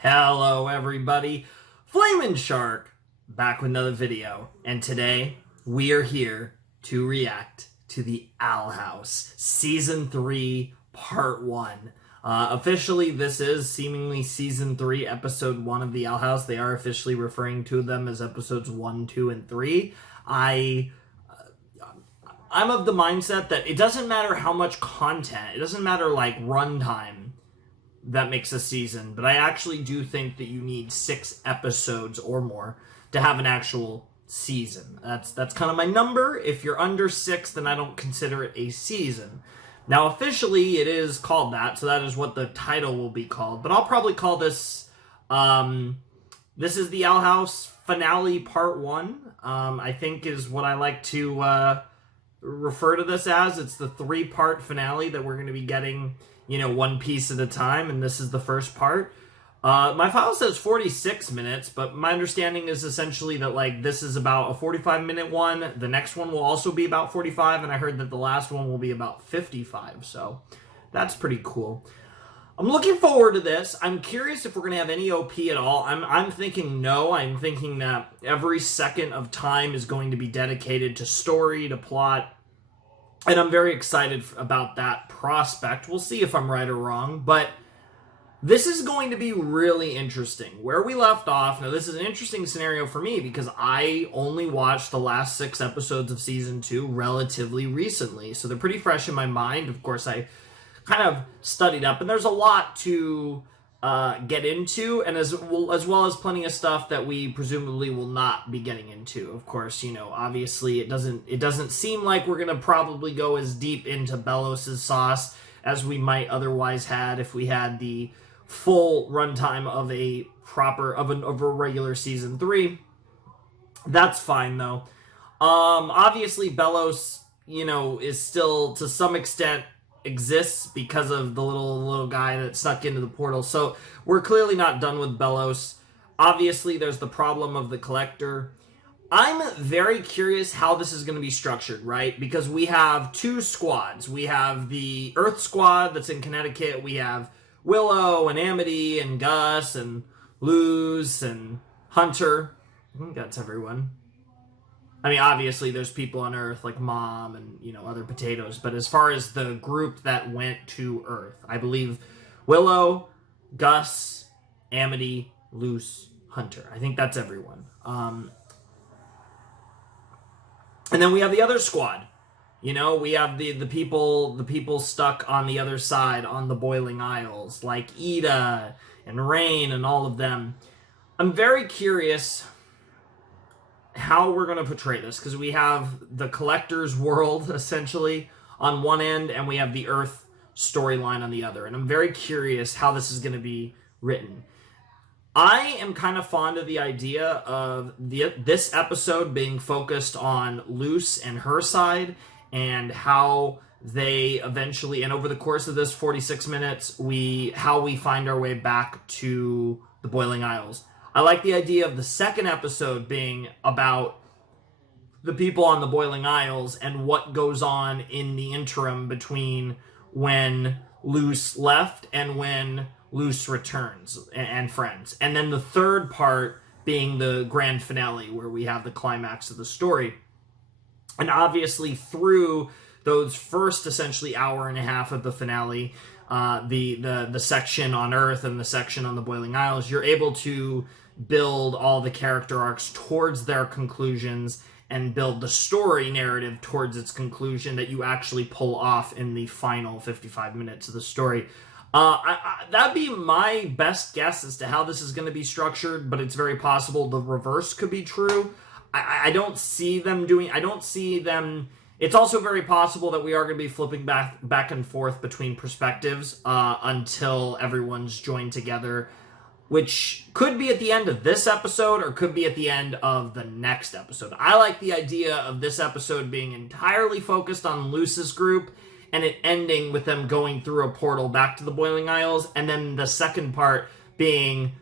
Hello everybody, Flamin' Shark back with another video, and today we are here to react to the Owl House Season 3 Part 1. Officially, this is seemingly Season 3, Episode 1 of the Owl House. They are officially referring to them as Episodes 1, 2, and 3. I'm of the mindset that it doesn't matter how much content, it doesn't matter like runtime that makes a season, but I actually do think that you need 6 episodes or more to have an actual season. That's kind of my number. If you're under 6, then I don't consider it a season. Now, officially, it is called that, so that is what the title will be called. But I'll probably call this, this is the Owl House Finale Part 1, I think is what I like to refer to this as. It's the 3-part finale that we're going to be getting, one piece at a time, and this is the first part. My file says 46 minutes, but my understanding is essentially that, this is about a 45-minute one. The next one will also be about 45, and I heard that the last one will be about 55, so that's pretty cool. I'm looking forward to this. I'm curious if we're going to have any OP at all. I'm thinking no. I'm thinking that every second of time is going to be dedicated to story, to plot, and I'm very excited about that prospect. We'll see if I'm right or wrong, but this is going to be really interesting. Where we left off, now this is an interesting scenario for me because I only watched the last 6 episodes of Season 2 relatively recently, so they're pretty fresh in my mind. Of course, I kind of studied up, and there's a lot to get into, and as well as plenty of stuff that we presumably will not be getting into. Of course, obviously it doesn't seem like we're gonna probably go as deep into Belos's sauce as we might otherwise had if we had the full runtime of a regular Season 3. That's fine though. Obviously Belos, is still to some extent exists because of the little guy that snuck into the portal. So we're clearly not done with Belos. Obviously, there's the problem of the Collector. I'm very curious how this is going to be structured, right? Because we have 2 squads. We have the Earth squad that's in Connecticut. We have Willow and Amity and Gus and Luz and Hunter. I think that's everyone. I mean, obviously, there's people on Earth like Mom and, other potatoes. But as far as the group that went to Earth, I believe Willow, Gus, Amity, Luz, Hunter. I think that's everyone. And then we have the other squad. We have the people stuck on the other side on the Boiling Isles, like Ida and Rain and all of them. I'm very curious how we're going to portray this, because we have the Collector's world essentially on one end and we have the Earth storyline on the other, and I'm very curious how this is going to be written. I am kind of fond of the idea of this episode being focused on Luz and her side and how they eventually, and over the course of this 46 minutes, how we find our way back to the Boiling Isles. I like the idea of the second episode being about the people on the Boiling Isles and what goes on in the interim between when Luz left and when Luz returns and friends. And then the third part being the grand finale where we have the climax of the story. And obviously through those first essentially hour and a half of the finale, the section on Earth and the section on the Boiling Isles, you're able to build all the character arcs towards their conclusions and build the story narrative towards its conclusion that you actually pull off in the final 55 minutes of the story. That'd be my best guess as to how this is going to be structured, but it's very possible the reverse could be true. I don't see them doing... It's also very possible that we are going to be flipping back and forth between perspectives until everyone's joined together, which could be at the end of this episode or could be at the end of the next episode. I like the idea of this episode being entirely focused on Luz's group and it ending with them going through a portal back to the Boiling Isles, and then the second part being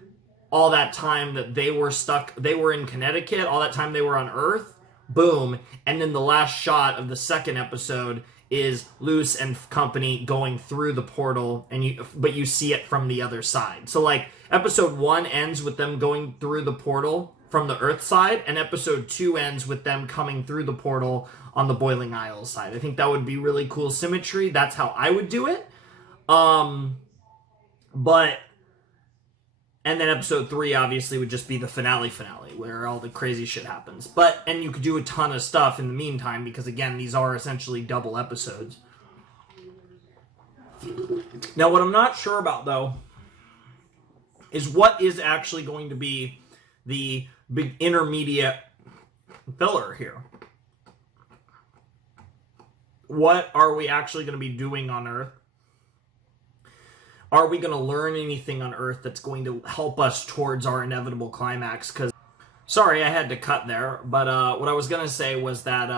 all that time that they were in Connecticut, all that time they were on Earth, boom, and then the last shot of the second episode is Luce and company going through the portal, but you see it from the other side. So like episode 1 ends with them going through the portal from the Earth side, and episode 2 ends with them coming through the portal on the Boiling Isles side. I think that would be really cool symmetry. That's how I would do it. And then episode 3 obviously would just be the finale where all the crazy shit happens. And you could do a ton of stuff in the meantime because, again, these are essentially double episodes. Now, what I'm not sure about, though, is what is actually going to be the big intermediate filler here. What are we actually going to be doing on Earth? Are we going to learn anything on Earth that's going to help us towards our inevitable climax? Because, sorry, I had to cut there, but what I was going to say was that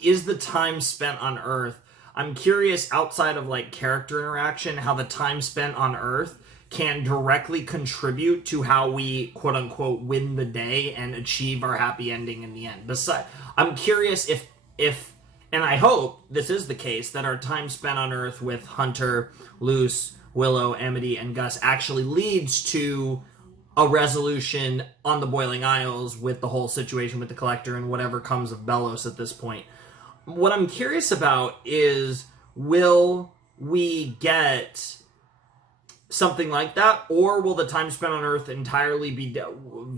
is the time spent on Earth, I'm curious, outside of like character interaction, how the time spent on Earth can directly contribute to how we, quote-unquote, win the day and achieve our happy ending in the end. I'm curious if, and I hope this is the case, that our time spent on Earth with Hunter, Luce, Willow, Amity, and Gus actually leads to a resolution on the Boiling Isles with the whole situation with the Collector and whatever comes of Belos at this point. What I'm curious about is, will we get something like that, or will the time spent on Earth entirely be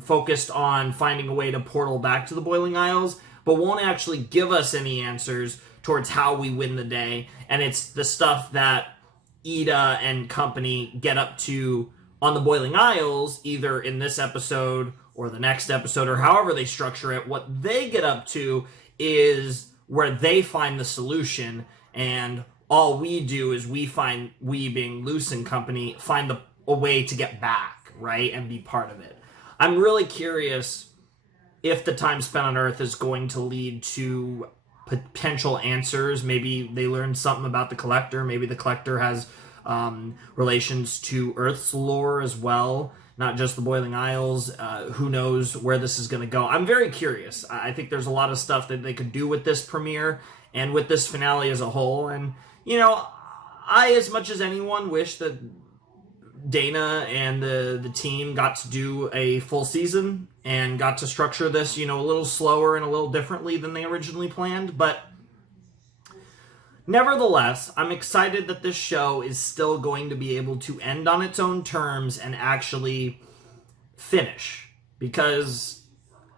focused on finding a way to portal back to the Boiling Isles, but won't actually give us any answers towards how we win the day, and it's the stuff that Ida and company get up to on the Boiling Isles, either in this episode or the next episode, or however they structure it. What they get up to is where they find the solution, and all we do is we being Luce and company, find a way to get back, right, and be part of it. I'm really curious if the time spent on Earth is going to lead to potential answers. Maybe they learned something about the Collector. Maybe the Collector has relations to Earth's lore as well, not just the Boiling Isles. Who knows where this is going to go? I'm very curious. I think there's a lot of stuff that they could do with this premiere and with this finale as a whole. And, you know, I, as much as anyone, wish that Dana and the team got to do a full season and got to structure this, you know, a little slower and a little differently than they originally planned. But nevertheless, I'm excited that this show is still going to be able to end on its own terms and actually finish. Because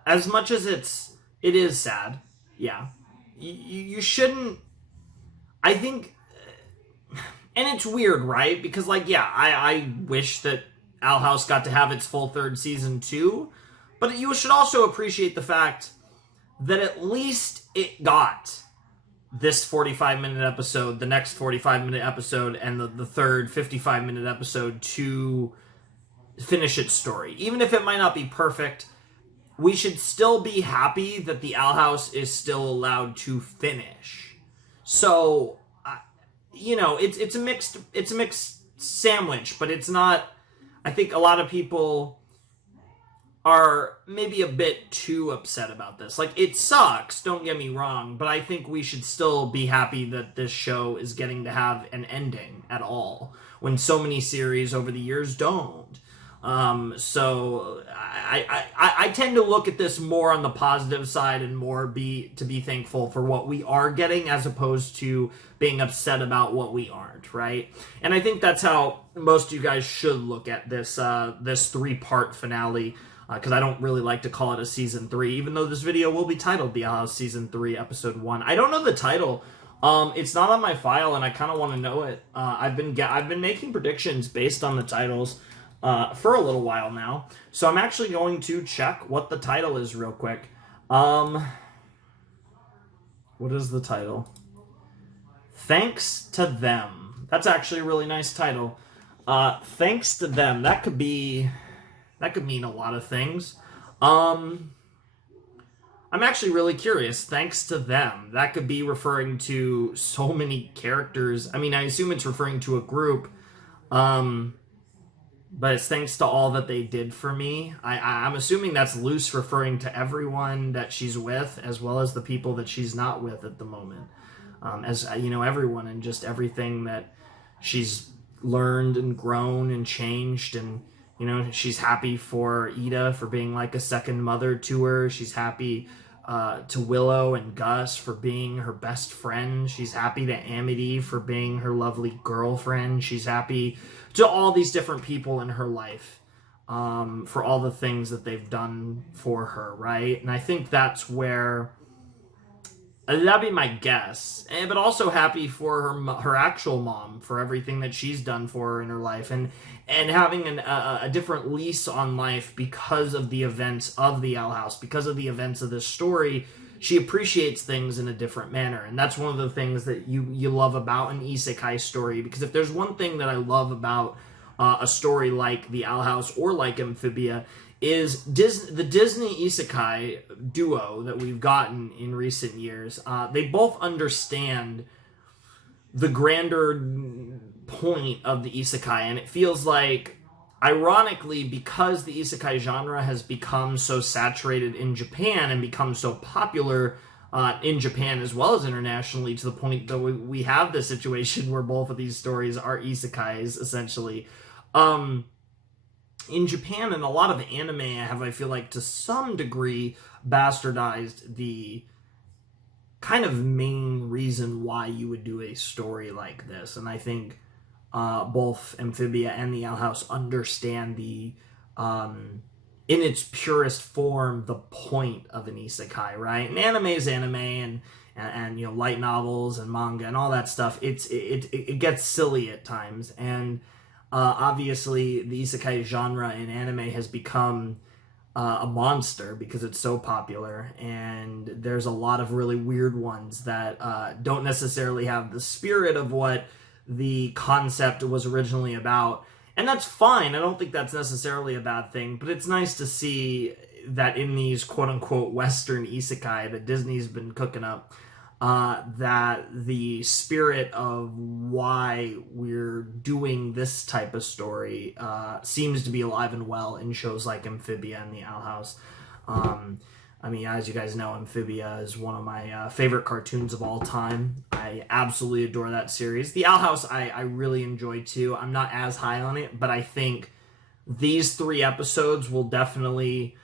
as much as it is sad, yeah, you shouldn't, I think, and it's weird, right? Because, like, yeah, I wish that Owl House got to have its full third season too, but you should also appreciate the fact that at least it got this 45-minute episode, the next 45-minute episode, and the third 55-minute episode to finish its story. Even if it might not be perfect, we should still be happy that the Owl House is still allowed to finish. So, you know, it's a mixed sandwich, but it's not. I think a lot of people are maybe a bit too upset about this. Like, it sucks, don't get me wrong, but I think we should still be happy that this show is getting to have an ending at all, when so many series over the years don't. So I tend to look at this more on the positive side and more to be thankful for what we are getting, as opposed to being upset about what we aren't, right? And I think that's how most of you guys should look at this this 3-part finale, because I don't really like to call it a season 3, even though this video will be titled The Owl House Season 3 Episode 1. I don't know the title. It's not on my file, and I kind of want to know it. I've been making predictions based on the titles for a little while now, so I'm actually going to check what the title is real quick. What is the title? Thanks to Them. That's actually a really nice title. Thanks to Them. That could mean a lot of things. I'm actually really curious. Thanks to Them. That could be referring to so many characters. I mean, I assume it's referring to a group. But it's thanks to all that they did for me. I'm assuming that's Luce referring to everyone that she's with, as well as the people that she's not with at the moment. as everyone, and just everything that she's learned and grown and changed. And she's happy for Ida for being like a second mother to her. She's happy to Willow and Gus for being her best friend. She's happy to Amity for being her lovely girlfriend. She's happy to all these different people in her life for all the things that they've done for her, right? And I think that's where that'd be my guess. But also happy for her actual mom for everything that she's done for her in her life, and having a different lease on life because of the events of the Owl House, because of the events of this story. She appreciates things in a different manner, and that's one of the things that you love about an isekai story. Because if there's one thing that I love about a story like the Owl House or like Amphibia, is the Disney isekai duo that we've gotten in recent years. They both understand the grander point of the isekai, and it feels like, ironically, because the isekai genre has become so saturated in Japan and become so popular in Japan as well as internationally, to the point that we have this situation where both of these stories are isekais, essentially. In Japan and a lot of anime have, I feel like, to some degree, bastardized the kind of main reason why you would do a story like this. And I think both Amphibia and the Owl House understand the, in its purest form, the point of an isekai, right? And anime is anime, and light novels and manga and all that stuff. It gets silly at times, and obviously the isekai genre in anime has become a monster because it's so popular, and there's a lot of really weird ones that don't necessarily have the spirit of what the concept was originally about. And that's fine. I don't think that's necessarily a bad thing, but it's nice to see that in these quote-unquote Western isekai that Disney's been cooking up, that the spirit of why we're doing this type of story seems to be alive and well in shows like Amphibia and the Owl House. As you guys know, Amphibia is one of my favorite cartoons of all time. I absolutely adore that series. The Owl House I really enjoy too. I'm not as high on it, but I think these 3 episodes will definitely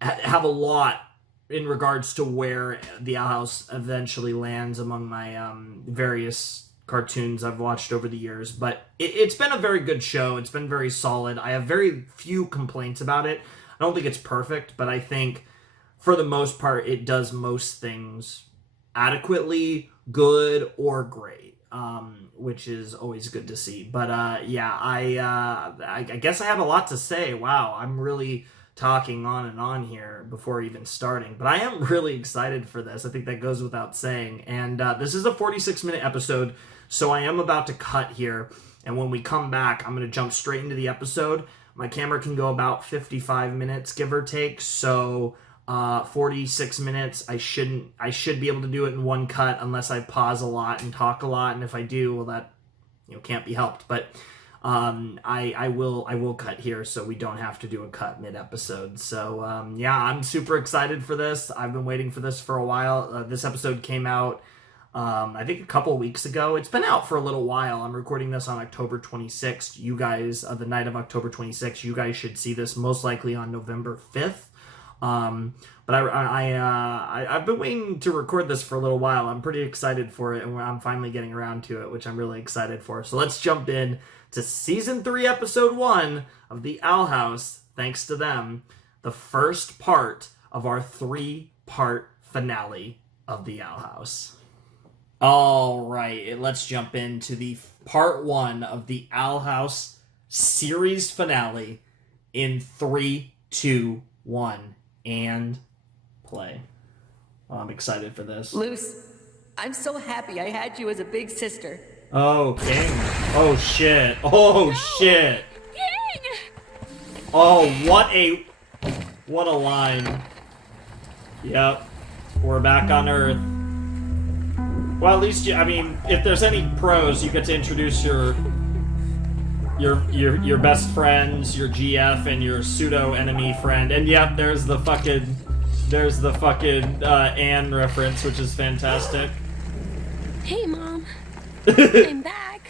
have a lot in regards to where the Owl House eventually lands among my various cartoons I've watched over the years. But it's been a very good show. It's been very solid. I have very few complaints about it. I don't think it's perfect, but I think for the most part it does most things adequately, good, or great, which is always good to see. But I guess I have a lot to say. Wow, I'm really talking on and on here before even starting, but I am really excited for this. I think that goes without saying. And this is a 46-minute episode, so I am about to cut here, and when we come back, I'm going to jump straight into the episode. My camera can go about 55 minutes, give or take, so 46 minutes, I should be able to do it in one cut unless I pause a lot and talk a lot, and if I do, well, that can't be helped. But I will cut here so we don't have to do a cut mid-episode. So I'm super excited for this. I've been waiting for this for a while. This episode came out I think a couple weeks ago. It's been out for a little while. I'm recording this on October 26th. You guys, the night of October 26th, you guys should see this most likely on November 5th. But I've been waiting to record this for a little while. I'm pretty excited for it, and I'm finally getting around to it, which I'm really excited for. So let's jump in to Season 3, Episode 1 of The Owl House, thanks to them, the first part of our 3-part finale of The Owl House. All right, let's jump into the Part 1 of The Owl House series finale in 3, 2, 1, and play. Oh, I'm excited for this. Luce, I'm so happy I had you as a big sister. Oh, King. Oh, shit. Oh, no! Shit. King! Oh, what a line. Yep. We're back on Earth. Well, at least, if there's any pros, you get to introduce your best friends, your GF, and your pseudo-enemy friend. And yep, there's the fucking Anne reference, which is fantastic. Hey, Mom. I'm back.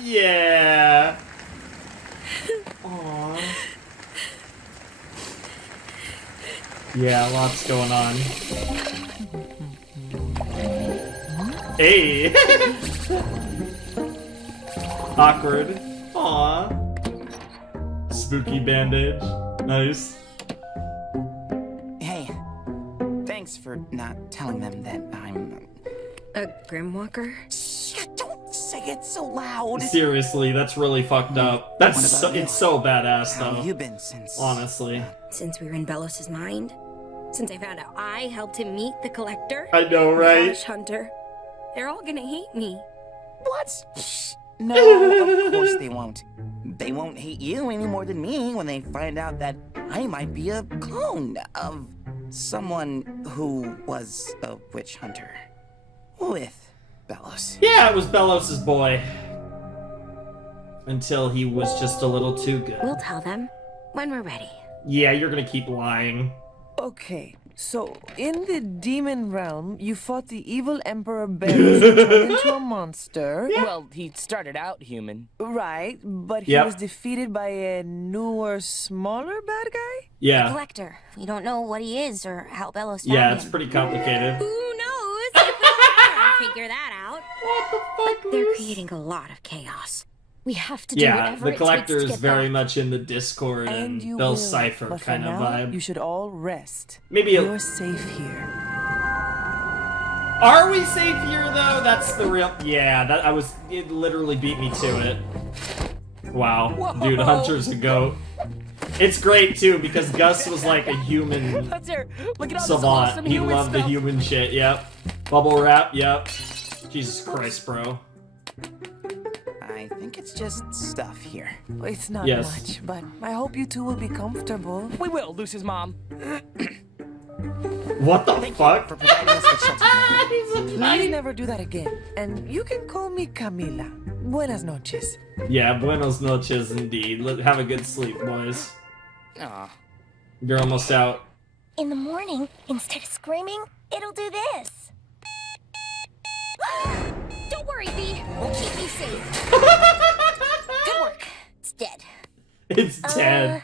Yeah. Aww. Yeah, lots going on. Hey! Awkward. Aww. Spooky bandage. Nice. Hey, thanks for not telling them that I'm... A Grimwalker? Shh, don't say it so loud. Seriously, that's really fucked up. What That's about you? it's so badass How though. you been since... Honestly. Since we were in Belos's mind? Since I found out I helped him meet the Collector? I know, right? Gosh, Hunter. They're all gonna hate me. What? Shh. No, of course they won't. They won't hate you any more than me when they find out that I might be a clone of someone who was a witch hunter. With Belos. Yeah, it was Belos's boy. Until he was just a little too good. We'll tell them when we're ready. Yeah, you're gonna keep lying. Okay, so in the demon realm, you fought the evil Emperor Belos who turned into a monster. Well, he started out human. Right, but he Yep. was defeated by a newer, smaller bad guy? Yeah. Collector. We don't know what he is or how Belos found Yeah, him. it's pretty complicated. Who knows if we'll ever figure that out? What the fuck, They're Luce? creating a lot of chaos. We have to do Yeah, whatever the it collector takes to is get very back. much in the Discord And and you Bell will. Cipher But for kind of now, vibe. you should all rest. Maybe You're safe here. Are we safe here though? That's the real. Yeah, it literally beat me to it. Wow, dude, Hunter's a goat. It's great too because Gus was like a human Hunter, look at all this savant. awesome He human loved the stuff. human shit. Yep. Bubble wrap. Yep. Jesus Christ, bro. I think it's just stuff here. It's not Yes. much, but I hope you two will be comfortable. We will, Luce's mom. What the Thank fuck? you for providing us with shelter. He's a Please tiny- never do that again. And you can call me Camila. Buenas noches. Yeah, buenos noches indeed. Have a good sleep, boys. Aw. You're almost out. In the morning, instead of screaming, it'll do this. Don't worry, Bee. We'll keep you safe. Good work. It's dead. It's dead.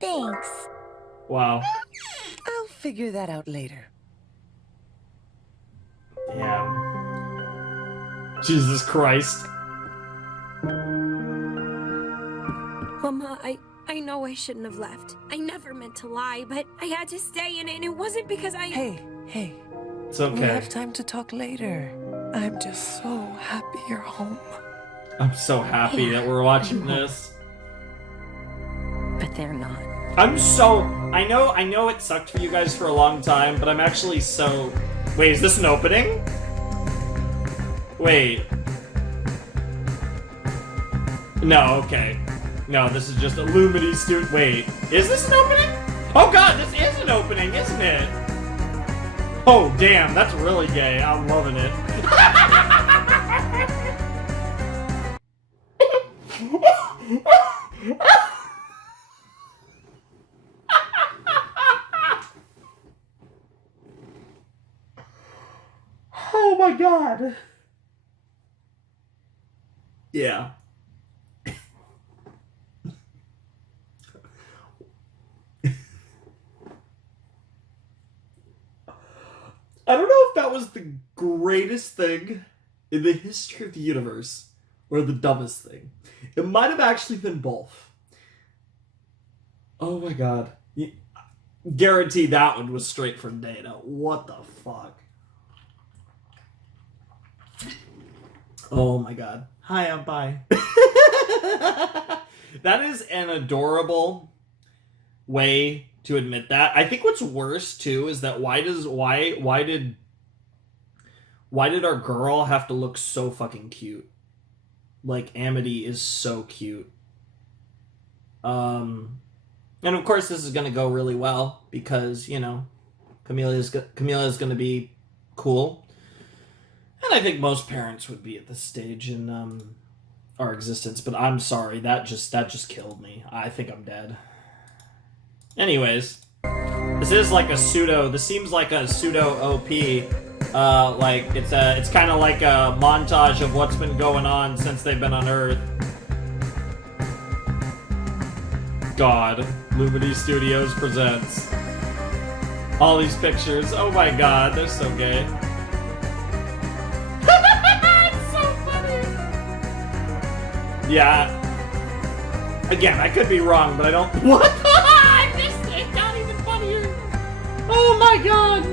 Thanks. Wow. I'll figure that out later. Damn. Jesus Christ. Mama, I know I shouldn't have left. I never meant to lie, but I had to stay in it, and it wasn't because I... Hey, It's we'll okay. have time to talk later. I'm just so happy you're home. I'm so happy that we're watching this. But they're not. I know it sucked for you guys for a long time, but I'm actually so... Wait, is this an opening? Wait. No, okay. No, this is just Illumity Studio. Wait, is this an opening? Oh god, this is an opening, isn't it? Oh damn, that's really gay. I'm loving it. Oh my god. Yeah. I don't know if that was the greatest thing in the history of the universe or the dumbest thing. It might have actually been both. Oh my god. Guarantee that one was straight from Data. What the fuck? Oh my god. Hi, I'm bye. That is an adorable way to admit that. I think what's worse too is that why did our girl have to look so fucking cute? Like Amity is so cute. And of course this is gonna go really well because, you know, Camille's gonna be cool. And I think most parents would be at this stage in our existence, but I'm sorry, that just killed me. I think I'm dead. Anyways, this seems like a pseudo OP Like it's kind of like a montage of what's been going on since they've been on Earth. God, Lumity Studios presents all these pictures. Oh my God, they're so gay. It's so funny. Yeah. Again, I could be wrong, but I don't. What? I missed it. It got even funnier. Oh my God.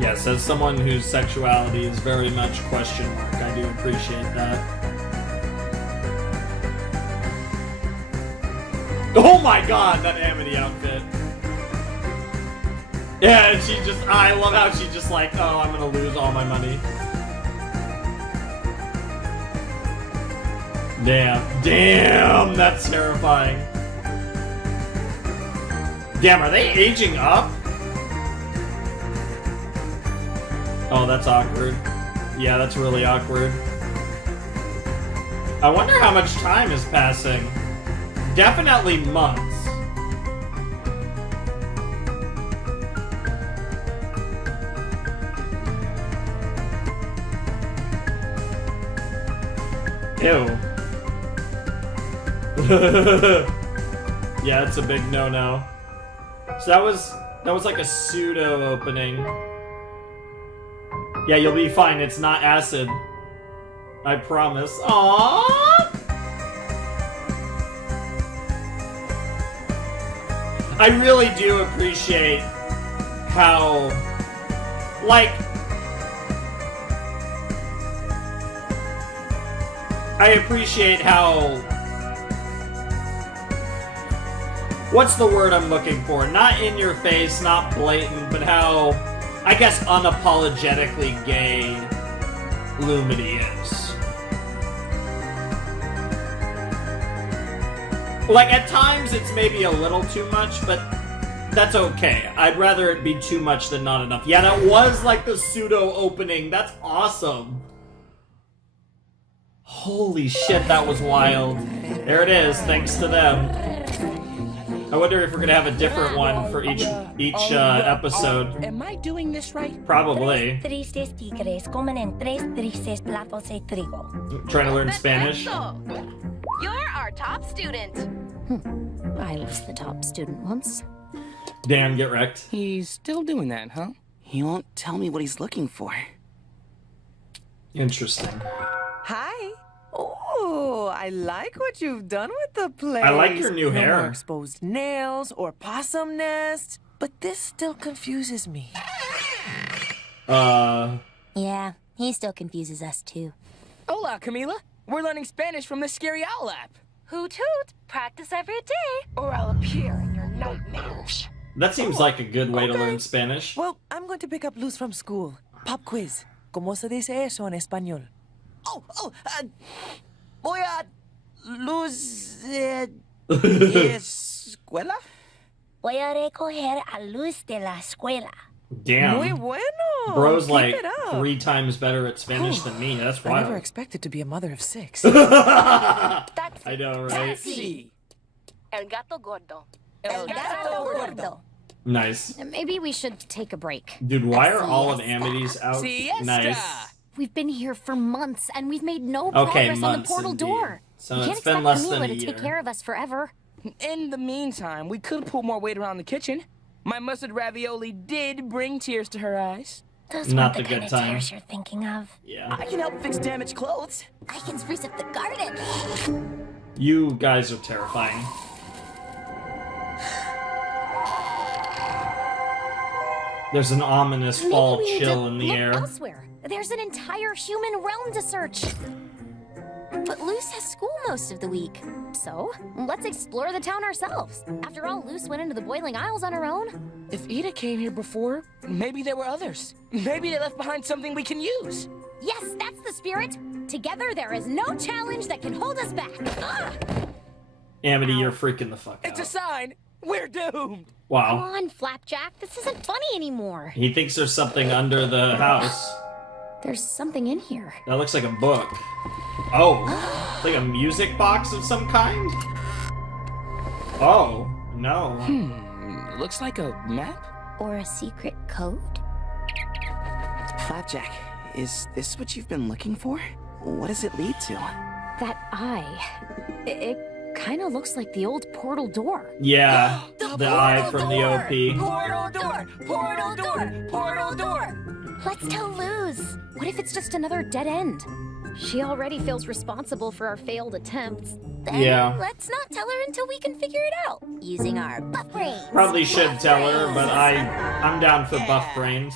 Yes, as someone whose sexuality is very much question mark, I do appreciate that. Oh my God, that Amity outfit. Yeah, and she just, I love how she just like, oh, I'm gonna lose all my money. Damn, that's terrifying. Damn, are they aging up? Oh, that's awkward. Yeah, that's really awkward. I wonder how much time is passing. Definitely months. Ew. Yeah, it's a big no-no. So that was like a pseudo opening. Yeah, you'll be fine. It's not acid. I promise. Aww. I really do appreciate how, like, I appreciate how, what's the word I'm looking for? Not in your face, not blatant, but how, I guess, unapologetically gay Lumity is. Like, at times it's maybe a little too much, but that's okay. I'd rather it be too much than not enough. Yeah, that was like the pseudo opening. That's awesome. Holy shit, that was wild. There it is, thanks to them. I wonder if we're gonna have a different one for each episode. Am I doing this right? Probably. Tristes tigres comen en tres tristes platos de trigo. Trying to learn Spanish. You're our top student. I was the top student once. Dan, get wrecked. He's still doing that, huh? He won't tell me what he's looking for. Interesting. Hi. Oh, I like what you've done with the place. I like your new No hair. more exposed nails or possum nest, but this still confuses me. Yeah, he still confuses us too. Hola, Camila. We're learning Spanish from the Scary Owl app. Hoot hoot. Practice every day, or I'll appear in your nightmares. That seems like a good way to learn Spanish. Well, I'm going to pick up Luz from school. Pop quiz. ¿Cómo se dice eso en español? Voy a luz escuela? Voy a recoger a Luz de la escuela. Muy Damn. bueno. Bro's Keep like it up. 3 times better at Spanish than me. That's I never wild. expected to be a mother of 6. I know, right? Sí. El gato gordo. El gato gordo. Nice. Maybe we should take a break. Dude, why are all of Amity's out? Siesta. Nice. We've been here for months, and we've made no Okay, progress on the months portal indeed. door. So We can't it's been expect less Camila than a to year. take care of us forever. In the meantime, we could pull more weight around the kitchen. My mustard ravioli did bring tears to her eyes. Those Not weren't the the good kind of time. tears you're thinking of. Yeah. I can help fix damaged clothes. I can spruce up the garden. You guys are terrifying. There's an ominous Maybe fall we need chill to in the look air. elsewhere. There's an entire human realm to search. But Luce has school most of the week. So, let's explore the town ourselves. After all, Luce went into the Boiling Isles on her own. If Ida came here before, maybe there were others. Maybe they left behind something we can use. Yes, that's the spirit. Together, there is no challenge that can hold us back. Ah! Amity, you're freaking the fuck It's a out. sign. We're doomed. Come Wow. on, Flapjack. This isn't funny anymore. He thinks there's something under the house. There's something in here. That looks like a book. Oh, it's like a music box of some kind? Oh, no. looks like a map? Or a secret code? Flapjack, is this what you've been looking for? What does it lead to? That eye. It kind of looks like the old portal door. Yeah, the eye from the OP. Portal door! Portal door! Portal door! Let's tell Luz. What if it's just another dead end? She already feels responsible for our failed attempts. Then Yeah. let's not tell her until we can figure it out. Using our buff brains. Probably should tell her, but I'm down for buff brains.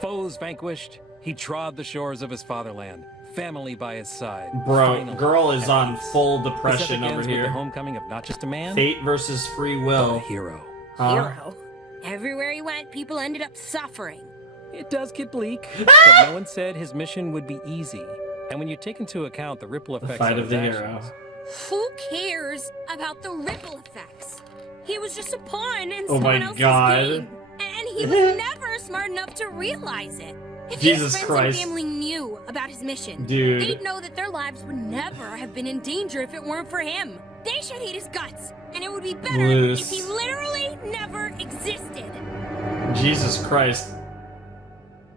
Foes vanquished, he trod the shores of his fatherland, family by his side. Bro, Finally, girl is at on peace. full This depression epic over ends with the here. homecoming of not just a man, Fate versus free but a will. hero. Huh? Hero. Everywhere he went, people ended up suffering. It does get bleak, but no one said his mission would be easy. And when you take into account the ripple The effects fight of of his the actions, hero. Who cares about the ripple effects? He was just a pawn in Oh someone my else's God. game. And he was never smart enough to realize it. If Jesus his friends Christ. and family knew about his mission, Dude. they'd know that their lives would never have been in danger if it weren't for him. They should hate his guts, and it would be better Loose. if he literally never existed. Jesus Christ.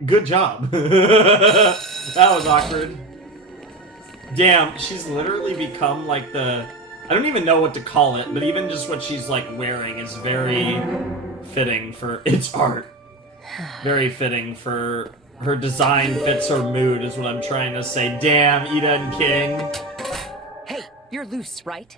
Good job. That was awkward. Damn, she's literally become like the... I don't even know what to call it, but even just what she's like wearing is very fitting for... It's art. Very fitting for... Her design fits her mood is what I'm trying to say. Damn, Eden King. Hey, you're Luce, right?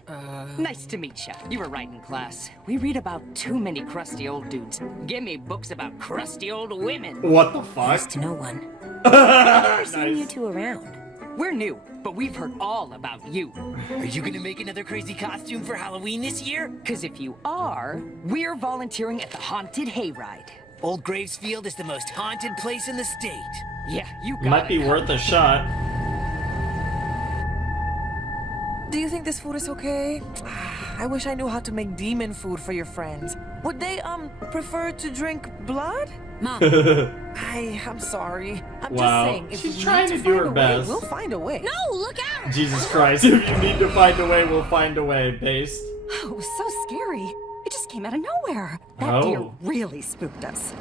Nice to meet you. You were right in class. We read about too many crusty old dudes. Give me books about crusty old women. What the fuck? Used to no one. Never seen you Nice. two around. We're new, but we've heard all about you. Are you gonna make another crazy costume for Halloween this year? Cause if you are, we're volunteering at the Haunted Hayride. Old Gravesfield is the most haunted place in the state. Yeah, you got Might it be worth a shot. Do you think this food is okay? I wish I knew how to make demon food for your friends. Would they, prefer to drink blood? Mom, I'm sorry. I'm Wow. just saying, if She's we trying need to to do find her a way, best. we'll find a way. no, look out! Jesus Christ, if you need to find a way, we'll find a way, based. It was so scary. It just came out of nowhere. That Oh. deer really spooked us.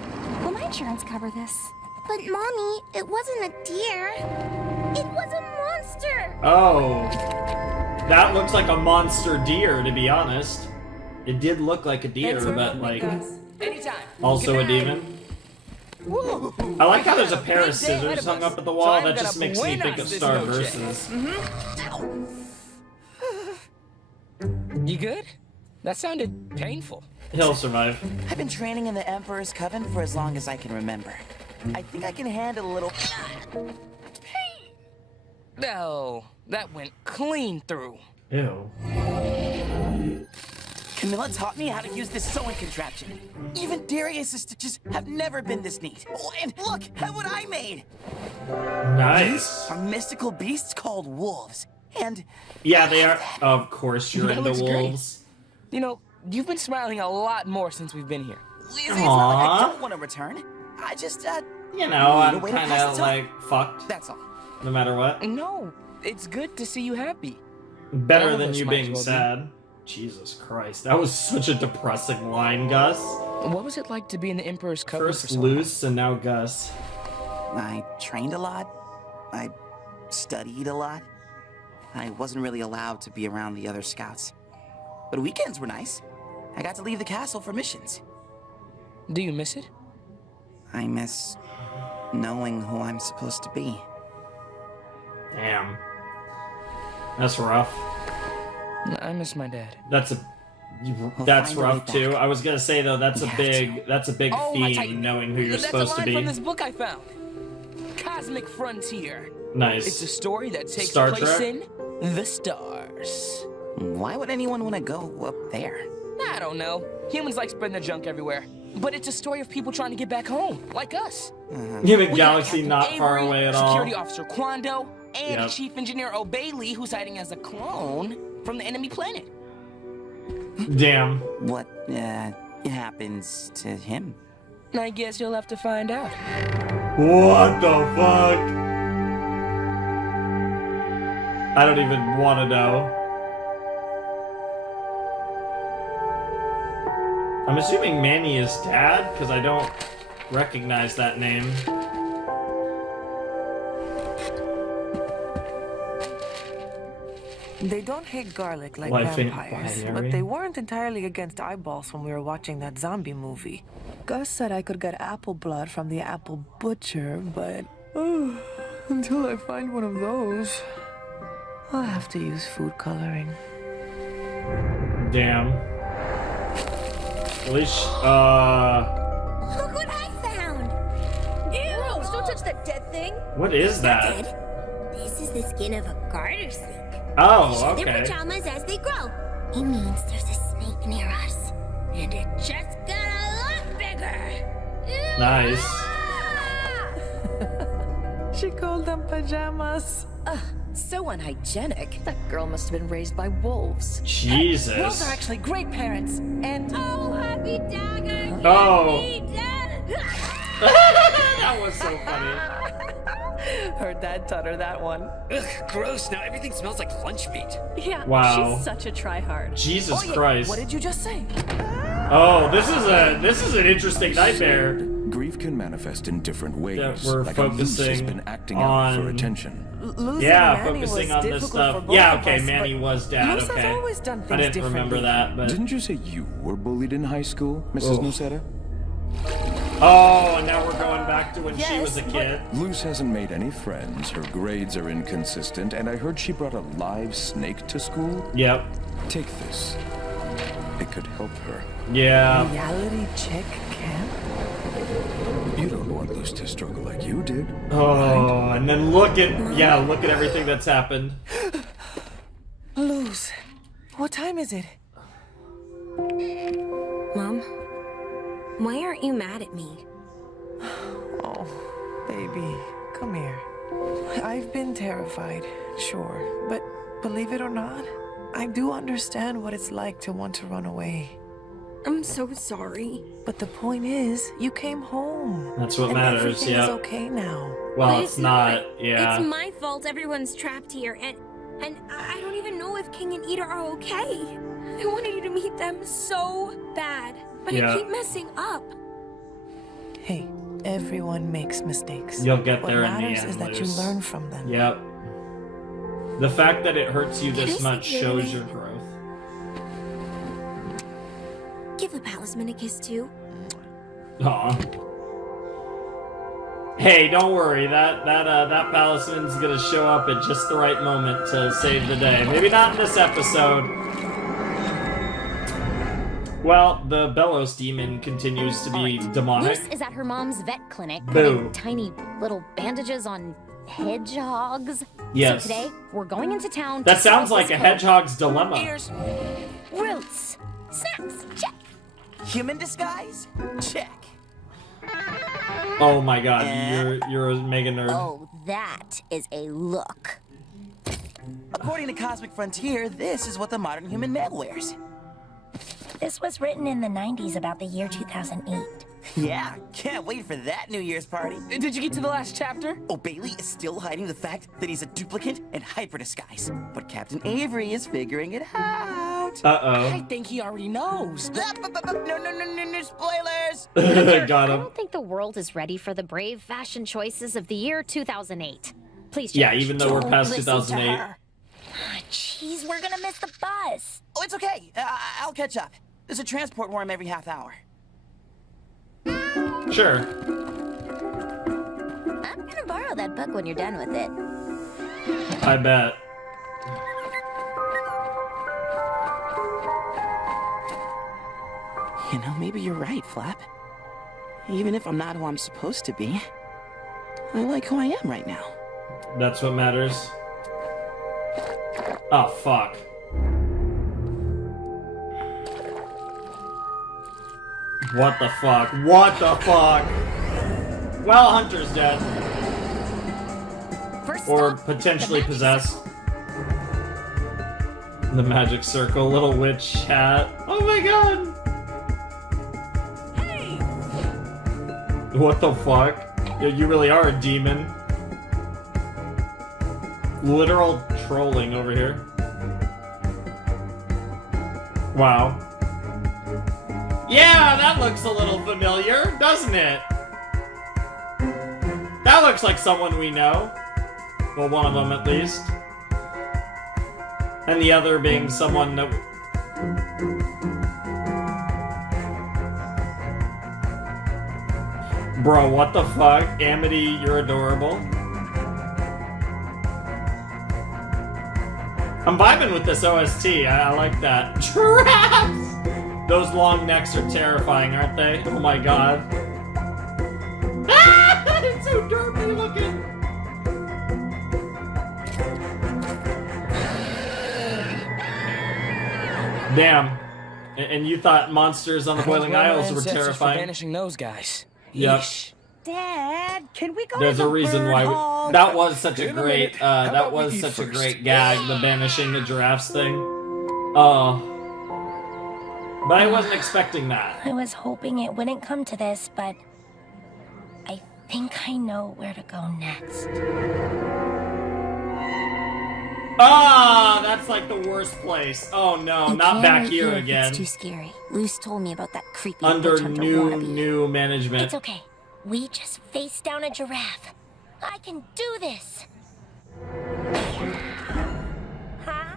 Will my insurance cover this? But Mommy, it wasn't a deer. It was a monster. Oh. That looks like a monster deer, to be honest. It did look like a deer, but like Anytime. also a demon. I like how there's a pair of scissors hung up at the wall. That just makes me think of Star Versus. You good? That sounded painful. He'll survive. I've been training in the Emperor's Coven for as long as I can remember. I think I can handle a little... No, that went clean through. Ew. Camilla taught me how to use this sewing contraption. Even Darius's stitches have never been this neat. Oh, and look at what I made! Nice. Are mystical beasts called wolves. And Yeah, they are. Of course, you're That into looks great. wolves. You know, you've been smiling a lot more since we've been here. it's not like I Aw. don't want to return. I just, You know, need a I'm way to kind pass of the time. like fucked, That's all. no matter what. No, it's good to see you happy. Better All of than us you might as being well be. sad. Jesus Christ, that was such a depressing line, Gus. What was it like to be in the Emperor's Coven for First so long? Luce and now Gus. I trained a lot. I studied a lot. I wasn't really allowed to be around the other scouts. But weekends were nice. I got to leave the castle for missions. Do you miss it? I miss knowing who I'm supposed to be. Damn. That's rough. I miss my dad. That's We'll that's find a way rough too. back. I was gonna say though, that's We a have big Oh, my theme, Titan. knowing who you're That's supposed a to line be. from this book I found. Cosmic Frontier. Nice. It's a story that takes Star place Trek? in the stars. Why would anyone want to go up there? I don't know. Humans like spreading their junk everywhere. But it's a story of people trying to get back home, like us. In a We got galaxy Captain not far Avery, away at all. Security Officer Quando, and Yep. Chief Engineer O'Bailey, who's hiding as a clone from the enemy planet. Damn. What happens to him? I guess you'll have to find out. What the fuck? I don't even want to know. I'm assuming Manny is dad, because I don't recognize that name. They don't hate garlic like Life ain't vampires, binary. but they weren't entirely against eyeballs when we were watching that zombie movie. Gus said I could get apple blood from the apple butcher, but until I find one of those, I'll have to use food coloring. Damn. At least, Look what I found! Ew! Gross, don't touch that dead thing. what is that? This is the skin of a garter snake. Oh, Their okay. pajamas as they grow. It means there's a snake near us. And it just got a lot bigger. Nice. She called them pajamas. So unhygienic. That girl must have been raised by wolves. Wolves Jesus. are actually great parents, and Oh, happy dagger! Oh. Happy dagger! That was so funny. her dad taught her that one. Ugh, gross. Now everything smells like lunch meat. Yeah, Wow. she's such a tryhard. Jesus Oh, yeah. Christ. What did you just say? Oh, this is an interesting nightmare. Grief can manifest in different ways. That we're like a moose has focusing been acting out for on- attention. Losing Yeah, Manny focusing was on this difficult stuff. for both Yeah, of okay, us, Manny but was dad, Luz okay. has always done I things didn't remember differently. that, but... Didn't you say you were bullied in high school, Mrs. Oh. Nocera? Oh, and now we're going back to when she was a Yes, kid. Luz hasn't made any friends, her grades are inconsistent, and I heard she brought a live snake to school. Yep. Take this. It could help her. Yeah. Reality check camp? You don't want Luz to struggle like you did. Oh, and then look at everything that's happened. Luz, what time is it? Mom, why aren't you mad at me? Oh, baby, come here. I've been terrified, sure, but believe it or not, I do understand what it's like to want to run away. I'm so sorry. But the point is, you came home. That's what and matters, everything yeah. is okay now. Well, But it's not, yeah. It's my fault everyone's trapped here, and I don't even know if King and Eda are okay. I wanted you to meet them so bad, but Yeah. I keep messing up. Hey, everyone makes mistakes. You'll get there what in the matters end, is that you Luz. learn from them. Yep. The fact that it hurts you Can I this sit much here shows today? your growth. Give the palisman a kiss too. Aw. Hey, don't worry. That palisman's gonna show up at just the right moment to save the day. Maybe not in this episode. Well, the Belos demon continues to be demonic. Luce is at her mom's vet clinic Boo. putting tiny little bandages on hedgehogs. Yes. So today, we're going into town That to sounds solve like a this hedgehog's dilemma. Ears. Roots. Snacks. Check. Human disguise? Check. Oh my god, you're a mega nerd. Oh, that is a look. According to Cosmic Frontier, this is what the modern human male wears. This was written in the 90s about the year 2008. Yeah, can't wait for that New Year's party. Did you get to the last chapter? Oh, Bailey is still hiding the fact that he's a duplicate and hyper disguise. But Captain Avery is figuring it out. I Uh-oh. think he already knows. No, spoilers! Got I him. don't think the world is ready for the brave fashion choices of the year 2008. Please, Yeah, George. even though we're Don't past listen to 2008. her. Jeez, we're gonna miss the bus. Oh, it's okay. I'll catch up. There's a transport worm every half hour. Sure. I'm gonna borrow that book when you're done with it. I bet. You know, maybe you're right, Flap. Even if I'm not who I'm supposed to be, I like who I am right now. That's what matters. Oh, fuck. What the fuck? What the fuck? Well, Hunter's dead. First Or stop, potentially the magic possessed. The magic circle, little witch hat. Oh my god! What the fuck? Yeah, you really are a demon. Literal trolling over here. Wow. Yeah, that looks a little familiar, doesn't it? That looks like someone we know. Well, one of them at least. And the other being someone that... Bro, what the fuck? Amity, you're adorable. I'm vibing with this OST. I like that. Giraffes! Those long necks are terrifying, aren't they? Oh my god. Ah! It's so derpy looking! Damn. And you thought monsters on the Boiling Isles were terrifying? For banishing those guys. Yep. Yeesh. Dad, can we go There's to a the reason bird why hall? that was such a In a great minute. How that about we was eat such a first? great gag, the banishing the giraffes thing. Oh. But I wasn't expecting that. I was hoping it wouldn't come to this, but I think I know where to go next. Ah, that's like the worst place. Oh no, You not can back wait here if again. It's too scary. Luce told me about that creepy Under witch hunter wannabe. new management. It's okay. We just face down a giraffe. I can do this. Huh?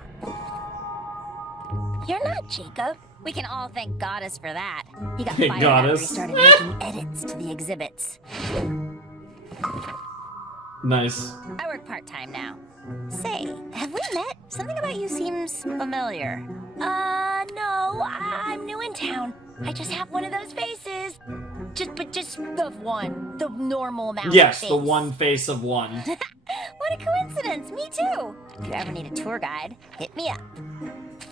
You're not Jacob. We can all thank Goddess for that. He got Thank fired after he Goddess. started making edits to the exhibits. Nice. I work part-time now. Say, have we met? Something about you seems familiar. No, I'm new in town. I just have one of those faces. Just the one. The normal amount Yes, of the face. one face of one. What a coincidence, me too. If you ever need a tour guide, hit me up.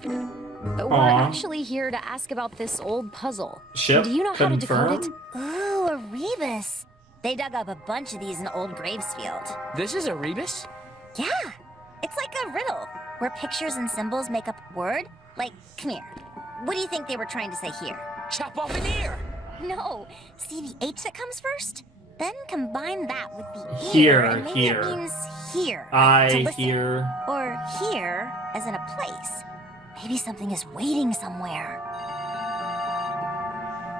We're Aw. actually here to ask about this old puzzle. Ship Do you know how to decode it? confirmed? Ooh, a rebus. They dug up a bunch of these in Old Gravesfield. This is a rebus? Yeah, it's like a riddle, where pictures and symbols make up a word. Like, come here. What do you think they were trying to say here? Chop off an ear! No, see the H that comes first? Then combine that with the Here, ear, and maybe here. it means here. to I listen. hear. Or here, as in a place. Maybe something is waiting somewhere.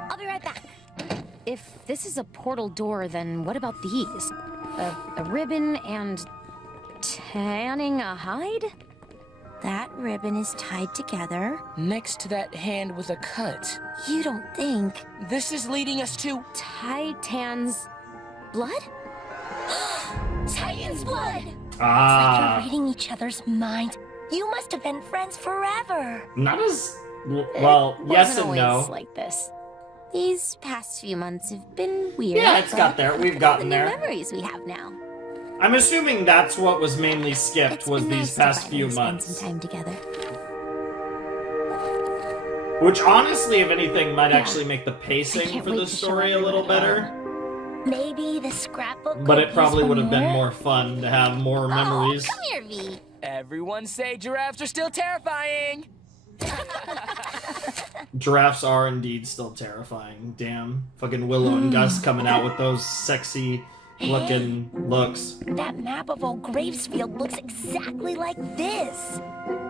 I'll be right back. If this is a portal door, then what about these? A ribbon and tanning a hide? That ribbon is tied together. Next to that hand with a cut. You don't think This is leading us to... Titan's blood? Titan's blood? Ah. You're reading each other's mind. You must have been friends forever. Not as well, yes Wasn't and always no. like this. These past few months have been weird. Yeah, it's but got there. We've look at gotten the new there. memories we have now. I'm assuming that's what was mainly skipped It's was been these nice to past finally few spend months. some time together. Which honestly, if anything, might Yeah. actually make the I pacing can't for wait the to show story a everyone little at better. home. Maybe the scrapbook. But could it be probably would have been somewhere. more fun to have more memories. Oh, come here, V. Everyone say giraffes are still terrifying! Giraffes are indeed still terrifying. Damn. Fucking Willow and Gus coming out with those sexy looking looks. That map of Old Gravesfield looks exactly like this.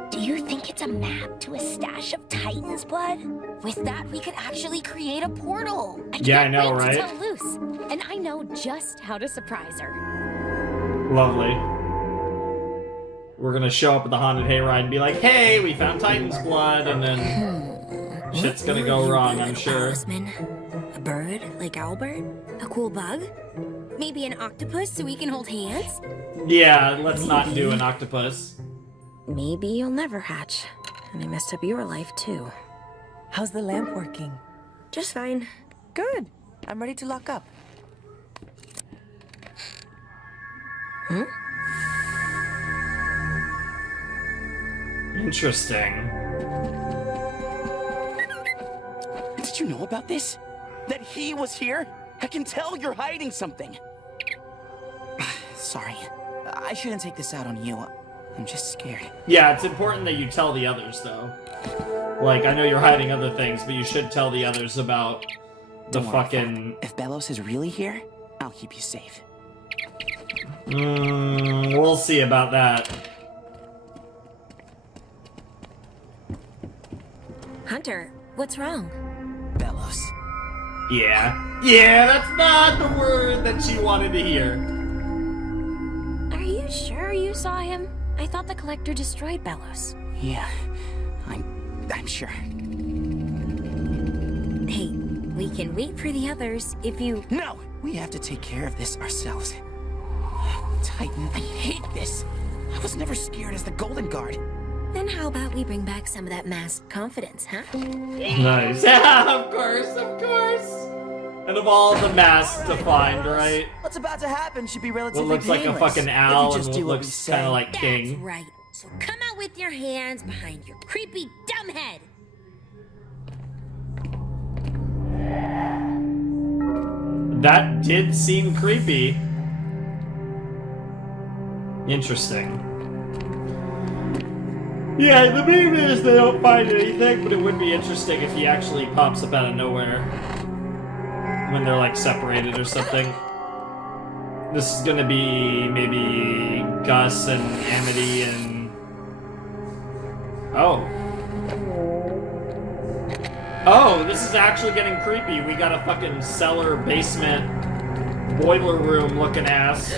Do you think it's a map to a stash of Titan's blood? With that, we could actually create a portal. I Yeah, I can't know, wait right? to tell Luce. And I know just how to surprise her. Lovely. We're gonna show up at the haunted hayride and be like, hey, we found Titan's blood, and then shit's gonna go wrong, I'm sure. A bird, like Albert? A cool bug? Maybe an octopus so we can hold hands? Yeah, let's not do an octopus. Maybe you'll never hatch. And I messed up your life too. How's the lamp working? Just fine. Good. I'm ready to lock up. Interesting. Did you know about this? That he was here? I can tell you're hiding something. Sorry. I shouldn't take this out on you. I'm just scared. Yeah, it's important that you tell the others, though. Like, I know you're hiding other things, but you should tell the others about the Don't worry, fucking... If Belos is really here, I'll keep you safe. We'll see about that. Hunter, what's wrong? Belos. Yeah, that's not the word that she wanted to hear. Are you sure you saw him? I thought the collector destroyed Bellows. Yeah, I'm sure. Hey, we can wait for the others if you... No! We have to take care of this ourselves. Titan, I hate this. I was never scared as the Golden Guard. Then how about we bring back some of that masked confidence, huh? Nice. Of course. And of all the masks to find, right? What's about to happen should be relatively What looks like a painless. fucking If owl you and just what do what we looks say. kind of like That's King. right. So come out with your hands behind your creepy dumb head. That did seem creepy. Interesting. Yeah, the meme is they don't find anything, but it would be interesting if he actually pops up out of nowhere when they're like separated or something. This is gonna be maybe Gus and Amity and... Oh, this is actually getting creepy. We got a fucking cellar, basement, boiler room looking ass.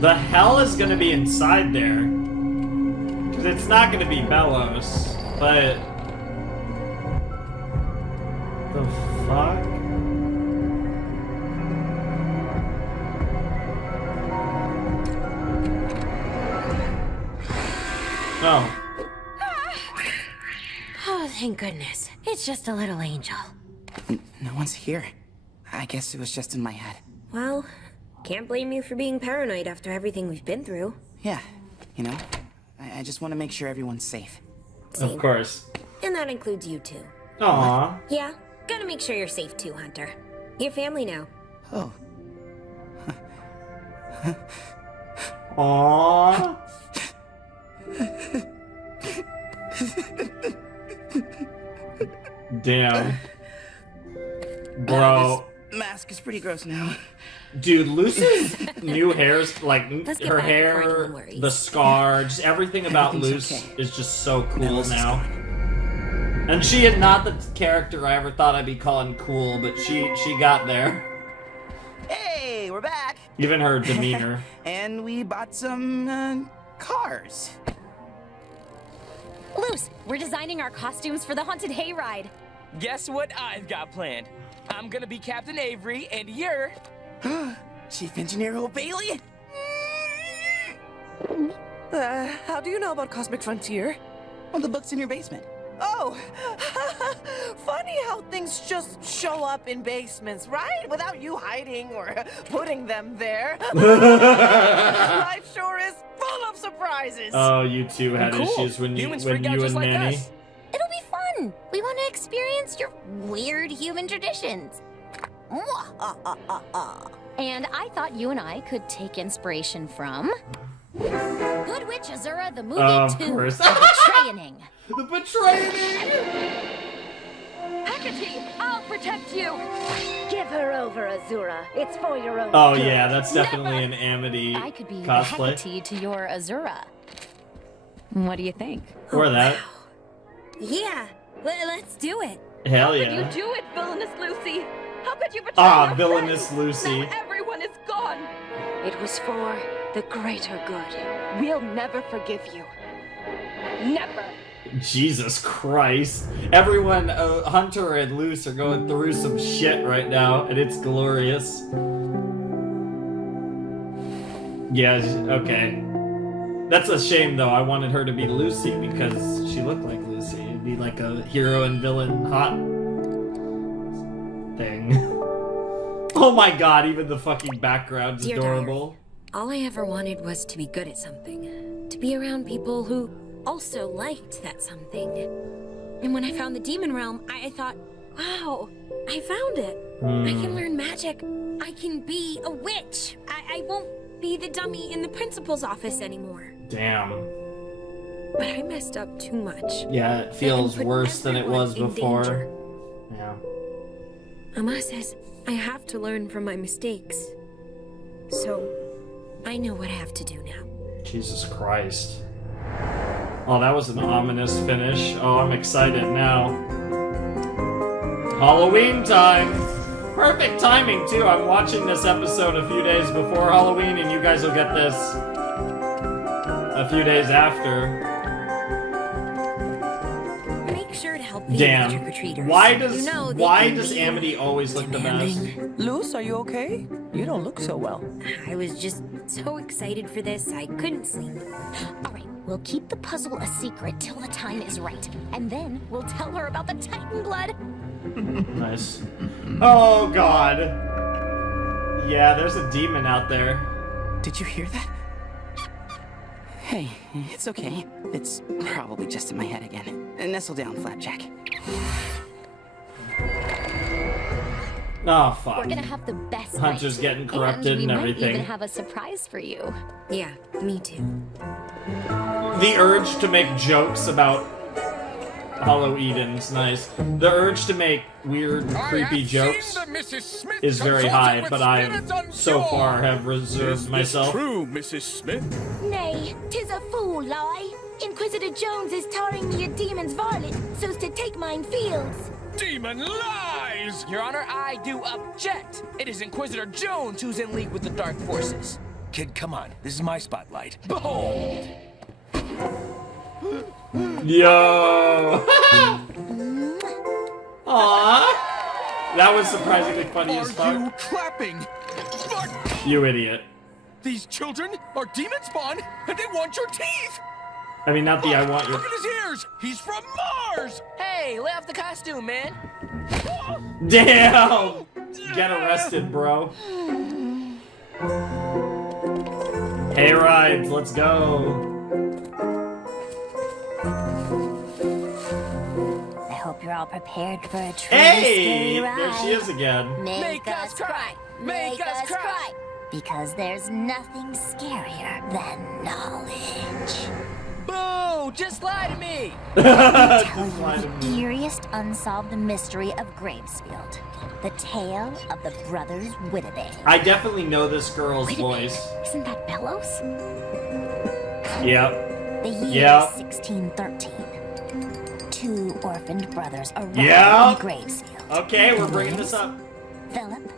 The hell is gonna be inside there? Because it's not gonna be Bellows, but... The fuck? Oh. Oh, thank goodness. It's just a little angel. No one's here. I guess it was just in my head. Well, can't blame you for being paranoid after everything we've been through. Yeah, you know, I just want to make sure everyone's safe. Same. Of course. And that includes you too. Aww. Yeah, gotta make sure you're safe too, Hunter. Your family now. Oh. Aww. Damn. Bro. This mask is pretty gross now. Dude, Lucy's new hair's like Let's get her back before hair, anyone worries. the scar, just everything about Everything's Luce okay. is just so cool Bellows is now. gone. And she is not the character I ever thought I'd be calling cool, but she got there. Hey, we're back! Even her demeanor. And we bought some, cars. Luce, we're designing our costumes for the haunted hayride. Guess what I've got planned? I'm gonna be Captain Avery, and you're... Chief Engineer O'Bailey? How do you know about Cosmic Frontier? Well, the book's in your basement. Oh, funny how things just show up in basements, right? Without you hiding or putting them there. Life sure is full of surprises. Oh, you two had Cool. issues when you Humans freak out and just like Manny. us. It'll be fun. We want to experience your weird human traditions. And I thought you and I could take inspiration from Good Witch Azura, the movie Of 2, course. The Betraying. The betraying! Hecate, I'll protect you. Give her over, Azura. It's for your own Oh good. yeah, that's definitely an Amity I could be cosplay. the Hecate to your Azura. What do you think? Or that. Yeah, let's do it. Hell You yeah. do it, villainous Lucy. How could you betray Ah, your villainous friends? Lucy. Now everyone is gone. It was for the greater good. We'll never forgive you. Never. Jesus Christ. Everyone, Hunter and Luce are going through some shit right now, and it's glorious. Yeah, okay. That's a shame, though. I wanted her to be Lucy because she looked like Lucy. It'd be like a hero and villain hot thing. Oh my god, even the fucking background's Dear adorable. All I ever wanted was to be good at something. To be around people who also liked that something. And when I found the Demon Realm, I thought, wow, I found it. I can learn magic. I can be a witch. I won't be the dummy in the principal's office anymore. Damn. But I messed up too much. Yeah, it feels put worse than it was everyone in before. danger. Yeah. Amma says I have to learn from my mistakes. So, I know what I have to do now. Jesus Christ. Oh, that was an ominous finish. Oh, I'm excited now. Halloween time! Perfect timing, too. I'm watching this episode a few days before Halloween, and you guys will get this a few days after. Make sure to help feed Damn. the trick-or-treaters. Why does You know, they why can does be Amity always look the best? demanding. Luz, are you okay? You don't look so well. I was just so excited for this, I couldn't sleep. All right, we'll keep the puzzle a secret till the time is right. And then we'll tell her about the Titan blood. Nice. Oh god. Yeah, there's a demon out there. Did you hear that? Hey, it's okay. It's probably just in my head again. Nestle down, Flapjack. Oh fuck. We're gonna have the best Hunter's night. getting corrupted we and might everything. even have a surprise for you. Yeah, me too. The urge to make jokes about Hollow Eden's nice. The urge to make weird, creepy jokes is very high, but I so far have reserved myself. True, Mrs. Smith. Nay, 'tis a fool lie. Inquisitor Jones is tarring me a demon's varlet, so's to take mine fields. Demon lies! Your Honor, I do object. It is Inquisitor Jones who's in league with the Dark Forces. Kid, come on. This is my spotlight. Behold! Yo! Aww! That was surprisingly funny as Are you fuck. clapping? But You idiot. these children are demon spawn, and they want your teeth! I mean, not the I want your... Look at his ears! He's from Mars! Hey, lay off the costume, man. Damn! Get arrested, bro. Hey, rides, let's go. I hope you're all prepared for a truly Hey! scary ride. There she is again. Make us cry. Make us cry. Because there's nothing scarier than knowledge. Boo! Just lie to me! Tell you the eeriest unsolved mystery of Gravesfield. The tale of the brothers Whittabane. I definitely know this girl's voice. Isn't that Bellows? Yep. The year Yep. 1613. Two orphaned brothers arrived Yep. in Gravesfield. Okay, we're Their bringing names? this up. Philip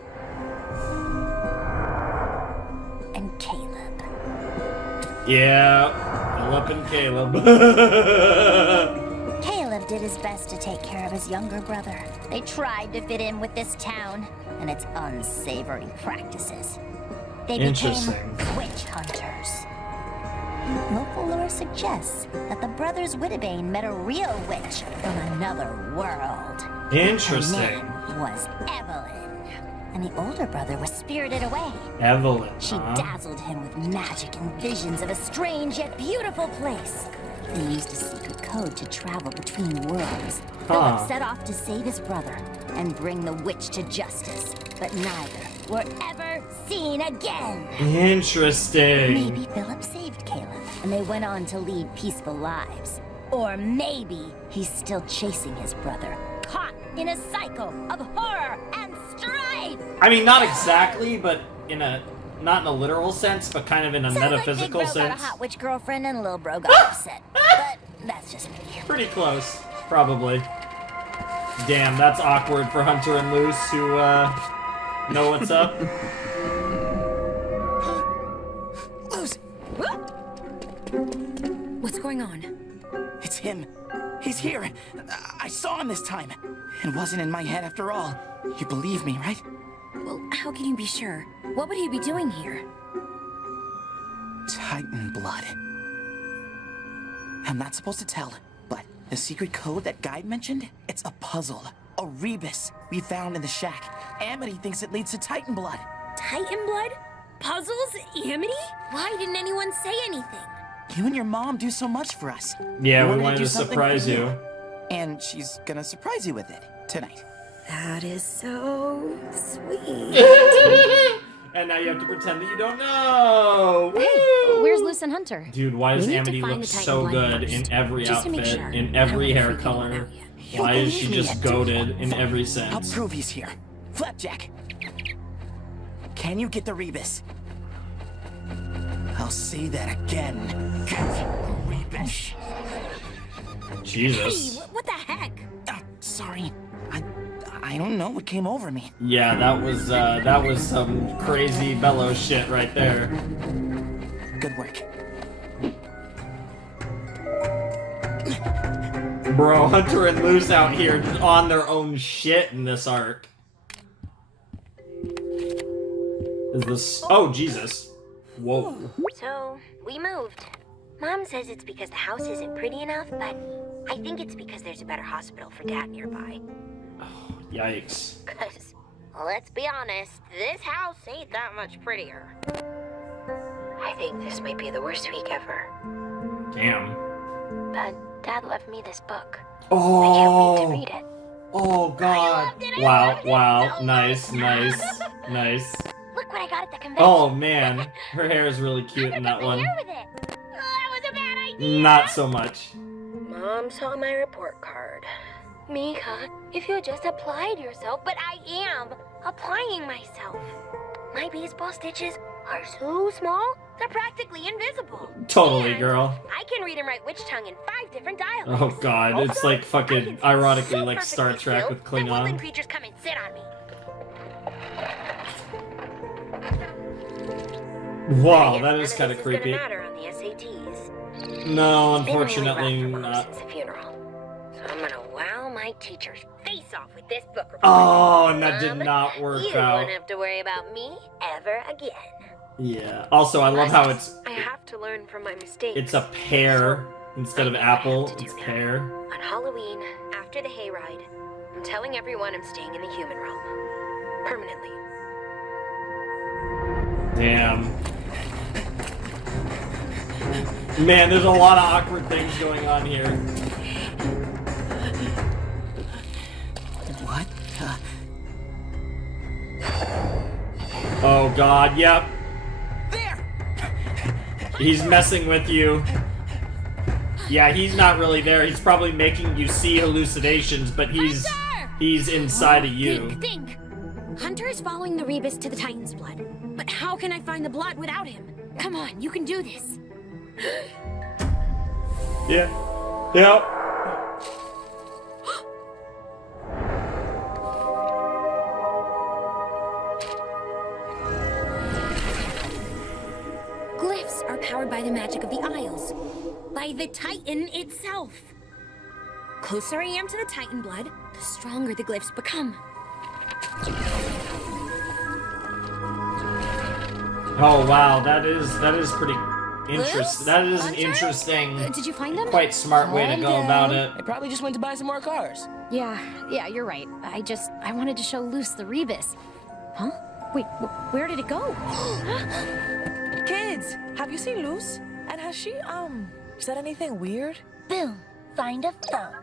and Caleb. Yeah. Philip and Caleb. Caleb did his best to take care of his younger brother. They tried to fit in with this town and its unsavory practices. They became Interesting. witch hunters. Local lore suggests that the brothers Whittabane met a real witch from another world. Interesting. Her name was Evelyn, and the older brother was spirited away. Evelyn, She huh? dazzled him with magic and visions of a strange yet beautiful place. They used a secret code to travel between worlds. Huh. Philip set off to save his brother and bring the witch to justice, but neither were ever seen again. Interesting. Maybe Philip saved Caleb, and they went on to lead peaceful lives. Or maybe he's still chasing his brother, caught in a cycle of horror and strife. I mean, not exactly, but in a not in a literal sense, but kind of in a Sounds metaphysical like Big Bro got sense. a hot witch girlfriend and Lil Bro got upset. But that's just me. Pretty close, probably. Damn, that's awkward for Hunter and Luce, who know what's up. Luz! What's going on? It's him. He's here. I saw him this time. It wasn't in my head after all. You believe me, right? Well, how can you be sure? What would he be doing here? Titan blood. I'm not supposed to tell, but the secret code that Guide mentioned, it's a puzzle. A rebus we found in the shack. Amity thinks it leads to Titan blood. Titan blood? Puzzles? Amity? Why didn't anyone say anything? You and your mom do so much for us. Yeah, we wanted wanted do to something surprise for you. And she's gonna surprise you with it tonight. That is so sweet. And now you have to pretend that you don't know. Hey, Woo! where's Luce and Hunter? Dude, why does We need to Amity find look the Titan so blood good first, in every just to make outfit, sure. in I every don't hair wanna freak anyone color? out yet. Why is she believe me just yet. goated in every I'll sense? prove he's here. Flapjack! Can you get the rebus? I'll say that again. Get the rebus. Jesus. Hey, what the heck? Sorry. I don't know what came over me. Yeah, that was some crazy bellow shit right there. Good work. Bro, Hunter and Luz out here just on their own shit in this arc. Is this... Oh, Jesus. Whoa. So, we moved. Mom says it's because the house isn't pretty enough, but I think it's because there's a better hospital for Dad nearby. Oh, yikes. Cause, let's be honest, this house ain't that much prettier. I think this might be the worst week ever. Damn. But Dad left me this book. Oh. I can't wait to read it. Oh, God. Wow. Nice. Look what I got at the convention. Oh, man. Her hair is really cute in that one. With it. Oh, that was a bad idea. Not so much. Mom saw my report card. Mika, if you just applied yourself, but I am applying myself. My baseball stitches are so small, they're practically invisible. Totally, And girl. I can read and write witch tongue in 5 different dialects. Oh, God. Also, It's like I fucking, can ironically, so like Star perfectly Trek still with that woodland Klingon. creatures come and sit on me. Wow, I guess that none is of kind of this is gonna creepy. matter on the SATs. No, It's been really unfortunately rough for Mom not. since the funeral. So I'm gonna wow my teacher's face off with this book report. Oh, and that did Mom, not work you out. won't have to worry about me ever again. Yeah. Also, I love how it's I have to learn from my mistakes. it's a pear instead of apple. to do It's now. pear. On Halloween, after the hayride, I'm telling everyone I'm staying in the human realm. Permanently. Damn. Man, there's a lot of awkward things going on here. What? Oh, God. Yep. There! He's messing with you. Yeah, he's not really there. He's probably making you see hallucinations, but he's inside of you. Think. Hunter is following the Rebus to the Titan's blood. But how can I find the blood without him? Come on, you can do this. Yeah. Yep. Glyphs are powered by the magic of the Isles. By the Titan itself. Closer I am to the Titan blood, the stronger the glyphs become. Oh, wow. That is pretty interesting. Liz? That is an Hunter? interesting, Did you find them? quite smart way to go about it. They probably just went to buy some more cars. Yeah, you're right. I wanted to show Luce the Rebus. Huh? Wait, where did it go? Kids, have you seen Luz? And has she, said anything weird? Boom. Find a phone.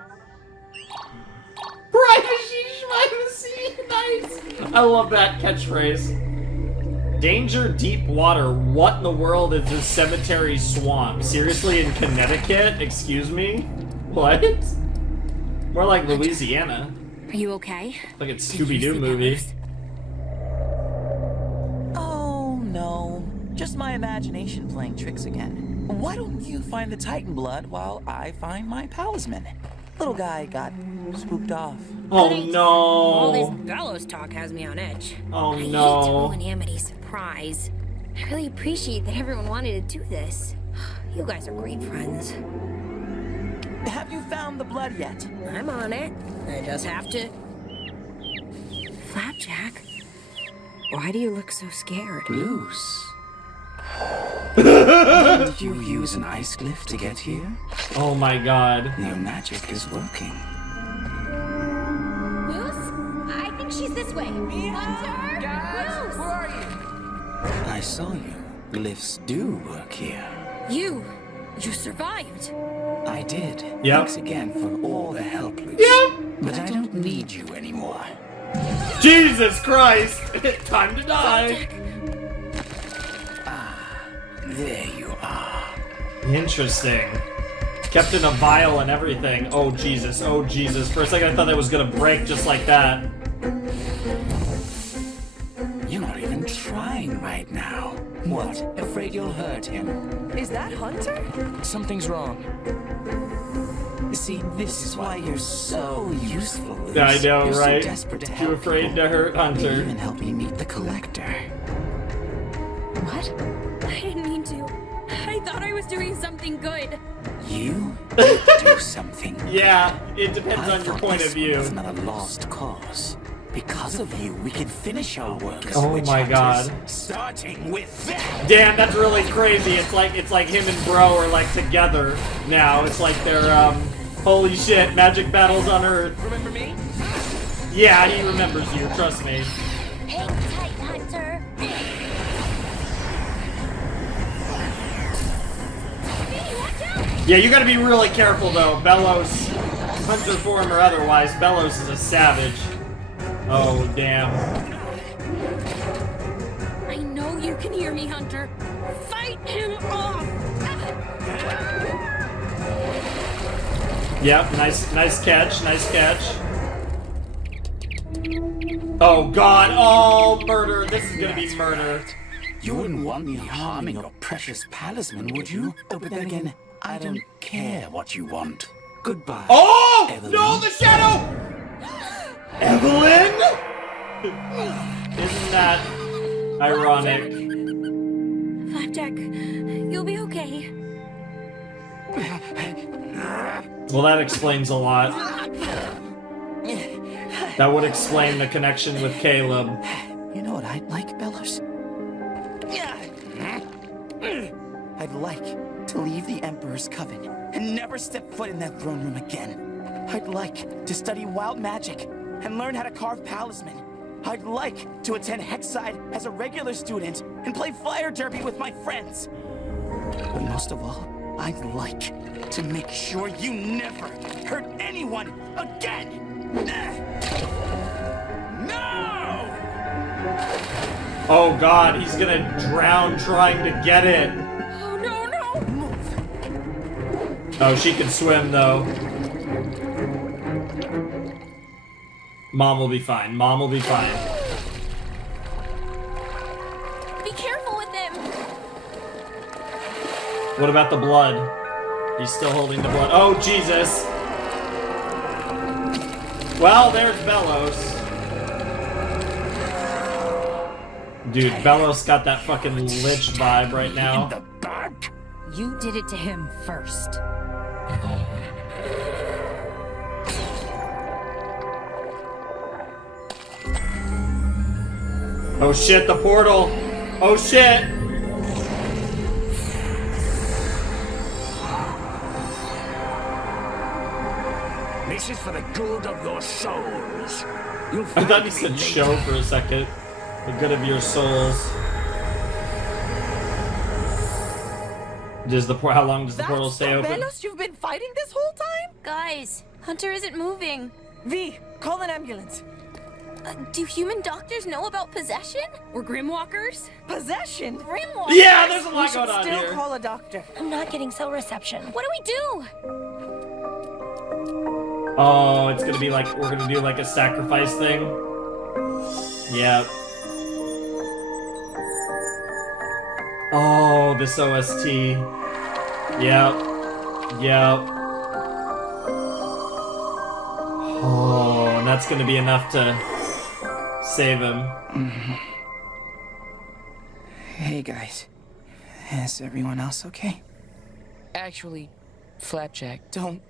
Privacy, nice. I love that catchphrase. Danger, deep water. What in the world is this cemetery swamp? Seriously, in Connecticut? Excuse me? What? More like Louisiana. Are you okay? Like it's Did you Scooby-Doo see that, movie. Luz? Oh, no. Just my imagination playing tricks again. Why don't you find the Titan blood while I find my talisman? Little guy got spooked off. Oh All no. this Bellows talk has me on edge. Oh I hate to no. ruin Amity's surprise. I really appreciate that everyone wanted to do this. You guys are great friends. Have you found the blood yet? I'm on it. I just have to... Flapjack? Why do you look so scared? Loose. Did you use an ice glyph to get here? Oh my god. Your magic is working. Luce? I think she's this way. Hunter? Guys, where are you? I saw you. Glyphs do work here. You survived. I did. Yep. Thanks again for all the help, Luce. But I don't need you anymore. Jesus Christ! Time to die! There you are. Interesting. Kept in a vial and everything. Oh Jesus, oh Jesus. For a second I thought that was gonna break just like that. You're not even trying right now. What? Afraid you'll hurt him? Is that Hunter? Something's wrong. See, this is why you're so useful, Luz. I know, you're right? So desperate to Too help afraid people. to hurt Hunter. You even helped me meet the Collector. What? I didn't mean to. I thought I was doing something good. You do something. Yeah, it depends I on your thought point this of view. was another lost cause. Because of you, we can finish our work as Oh witch my hunters, God. starting with that. Damn, that's really crazy. It's like him and Bro are like together now. It's like they're holy shit, magic battles on Earth. Remember me? Yeah, he remembers you, trust me. Hang tight, Hunter. Hey, watch out! Yeah, you gotta be really careful though. Bellows, Hunter form or otherwise, Bellows is a savage. Oh, damn. I know you can hear me, Hunter. Fight him off! Yep, nice catch, nice catch. Oh god, oh murder, this is gonna be murder. You wouldn't want me harming your precious talisman, would you? Oh, but then again, I don't care what you want. Goodbye. Oh! Evelyn. No, the shadow! Evelyn? Isn't that ironic? Flapjack, you'll be okay. Well, that explains a lot. That would explain the connection with Caleb. You know what I'd like, Bellows? I'd like to leave the Emperor's Coven and never step foot in that throne room again. I'd like to study wild magic and learn how to carve palisman. I'd like to attend Hexside as a regular student and play fire derby with my friends. But most of all, I'd like to make sure you never hurt anyone again! No! Oh god, he's gonna drown trying to get it. Oh, no, no! Oh, she can swim though. Mom will be fine. Mom will be fine. Be careful with him! What about the blood? He's still holding the blood. Oh, Jesus. Well, there's Bellows. Dude, Bellows got that fucking lich vibe right now. In the back? You did it to him first. Oh shit, the portal. Oh shit. This is for the good of your souls. You'll I thought he thank me said later. show for a second. The good of your souls. Does the how long does the portal stay open? Bellows, you've been fighting this whole time? Guys, Hunter isn't moving. V, call an ambulance. Do human doctors know about possession? Or Grimwalkers? Possession? Grimwalkers? Yeah, there's a We lot should going on still here. call a doctor. I'm not getting cell reception. What do we do? Oh, it's gonna be like we're gonna do like a sacrifice thing. Yep. Oh, this OST. Yep. Yep. Oh, and that's gonna be enough to save him. Hey guys, is everyone else okay? Actually, Flapjack. Don't.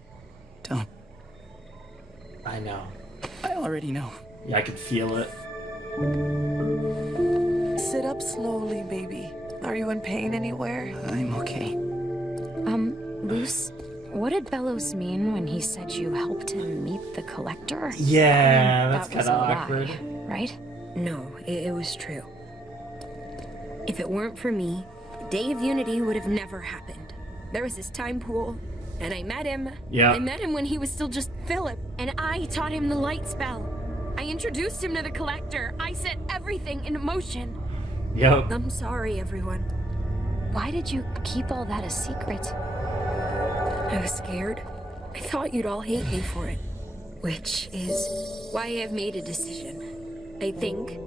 I know. I already know. Yeah, I can feel it. Sit up slowly, baby. Are you in pain anywhere? I'm okay. Luce, what did Bellows mean when he said you helped him meet the Collector? Yeah, that's That was kind of a lie, awkward. right? No, it was true. If it weren't for me, the Day of Unity would have never happened. There was this time pool, and I met him. Yeah. I met him when he was still just Philip, and I taught him the light spell. I introduced him to the Collector. I set everything in motion. Yep. I'm sorry, everyone. Why did you keep all that a secret? I was scared. I thought you'd all hate me for it. Which is why I have made a decision. I think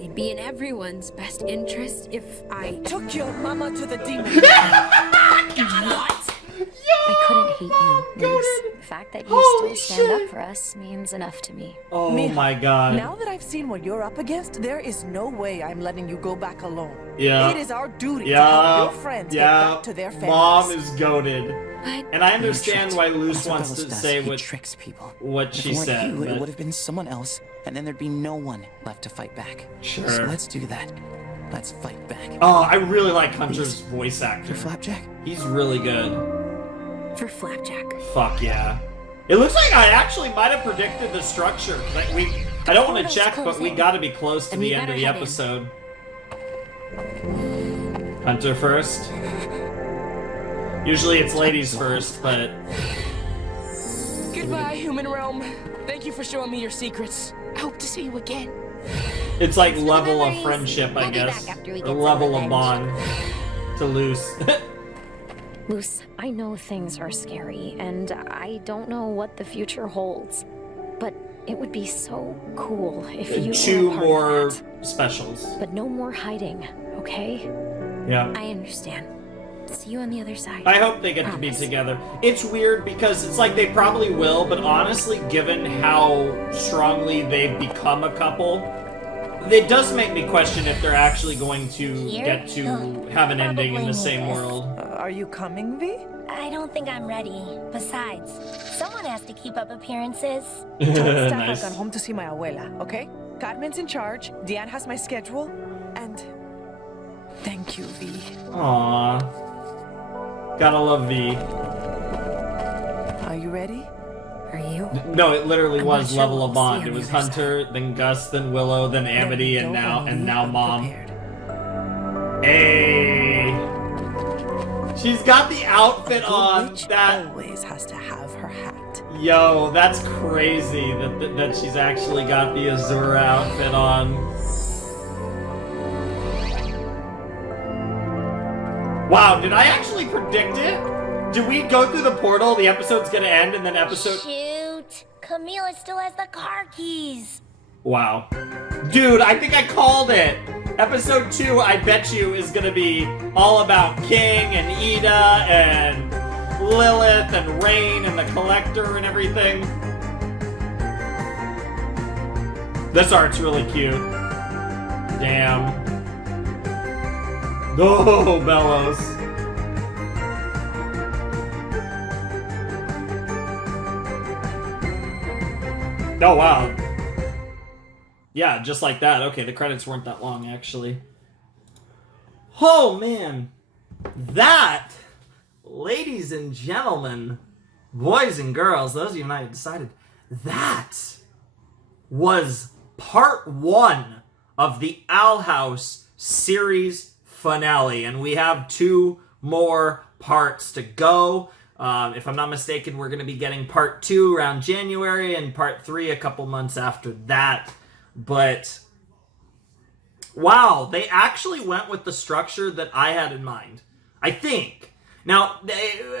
it'd be in everyone's best interest if I Took your mama to the demon. Luce. The fact that you still stand up for us means enough to me. Oh Mija, my god. Now that I've seen what you're up against, there is no way I'm letting you go back alone. Yeah. It is our duty to help your friends get back to their families. Mom is goaded. And I understand tricked. why Luce That's what wants Belus to does. say He what tricks people. what If she it weren't said. you, it but- would have been someone else, and then there'd be no one left to fight back. Sure. So let's do that. Let's fight back. Oh, I really like Hunter's voice actor. For Flapjack? He's really good. For Flapjack. Fuck yeah. It looks like I actually might have predicted the structure. I don't want to check, but we gotta be close to And the we end of better the head in. episode. Hunter first. Usually it's ladies first, but Goodbye, human realm. Thank you for showing me your secrets. I hope to see you again. it's like for the level of memories. friendship, I We'll be guess. back after we Or get some level of revenge. bond to Luce. Luce, I know things are scary, and I don't know what the future holds. But it would be so cool if you Two were a part more of that. specials. But no more hiding, okay? Yeah. I understand. See you on the other side. I hope they get to be Promise. together. It's weird because it's like they probably will, but honestly, given how strongly they've become a couple, it does make me question if they're actually going to Here? get to have an ending in Probably the same yes. world. Are you coming, V? I don't think I'm ready. Besides, someone has to keep up appearances. Tell staff Nice. I've gone home to see my abuela, okay? Carmen's in charge, Diane has my schedule, and thank you, V. Aww. Gotta love V. Are you ready? Are you? No, it literally I'm was not sure level what of we'll see bond. on It the was other Hunter, then Gus, then Willow, then Amity, and now Mom. Hey. She's got the outfit on. Witch That always has to have her hat. Yo, that's crazy that she's actually got the Azura outfit on. Wow, did I actually predict it? Did we go through the portal, the episode's gonna end, and then episode... Shoot! Camila still has the car keys. Wow. Dude, I think I called it! Episode 2, I bet you, is gonna be all about King and Ida and Lilith and Rain and the Collector and everything. This art's really cute. Damn. Oh, Bellows. Oh, wow. Yeah, just like that. Okay, the credits weren't that long, actually. Oh, man. That, ladies and gentlemen, boys and girls, those of you not decided, that was part 1 of the Owl House series finale. And we have 2 more parts to go. If I'm not mistaken, we're going to be getting part 2 around January and part 3 a couple months after that. But, wow, they actually went with the structure that I had in mind. I think. Now,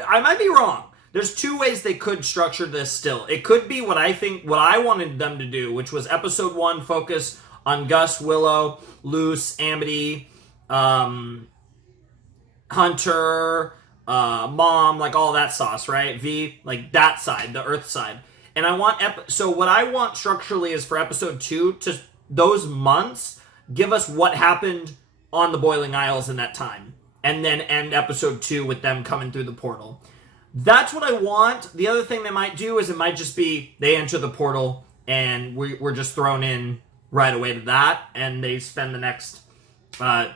I might be wrong. There's 2 ways they could structure this still. It could be what I wanted them to do, which was episode 1 focus on Gus, Willow, Luce, Amity, Hunter, Mom, like all that sauce, right? V, like that side, the Earth side. And I want, so what I want structurally is for episode 2 to, those months, give us what happened on the Boiling Isles in that time. And then end episode 2 with them coming through the portal. That's what I want. The other thing they might do is it might just be they enter the portal and we're just thrown in right away to that. And they spend the next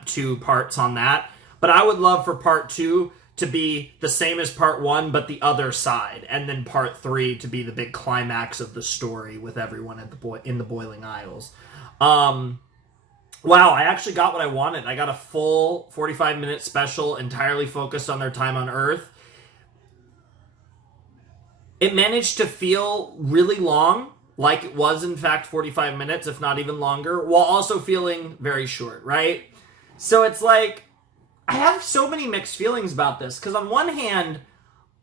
2 parts on that. But I would love for part 2 to be the same as part 1, but the other side. And then part 3 to be the big climax of the story with everyone at in the Boiling Isles. Wow, I actually got what I wanted. I got a full 45-minute special entirely focused on their time on Earth. It managed to feel really long, like it was in fact 45 minutes, if not even longer, while also feeling very short, right? So it's like, I have so many mixed feelings about this, because on one hand,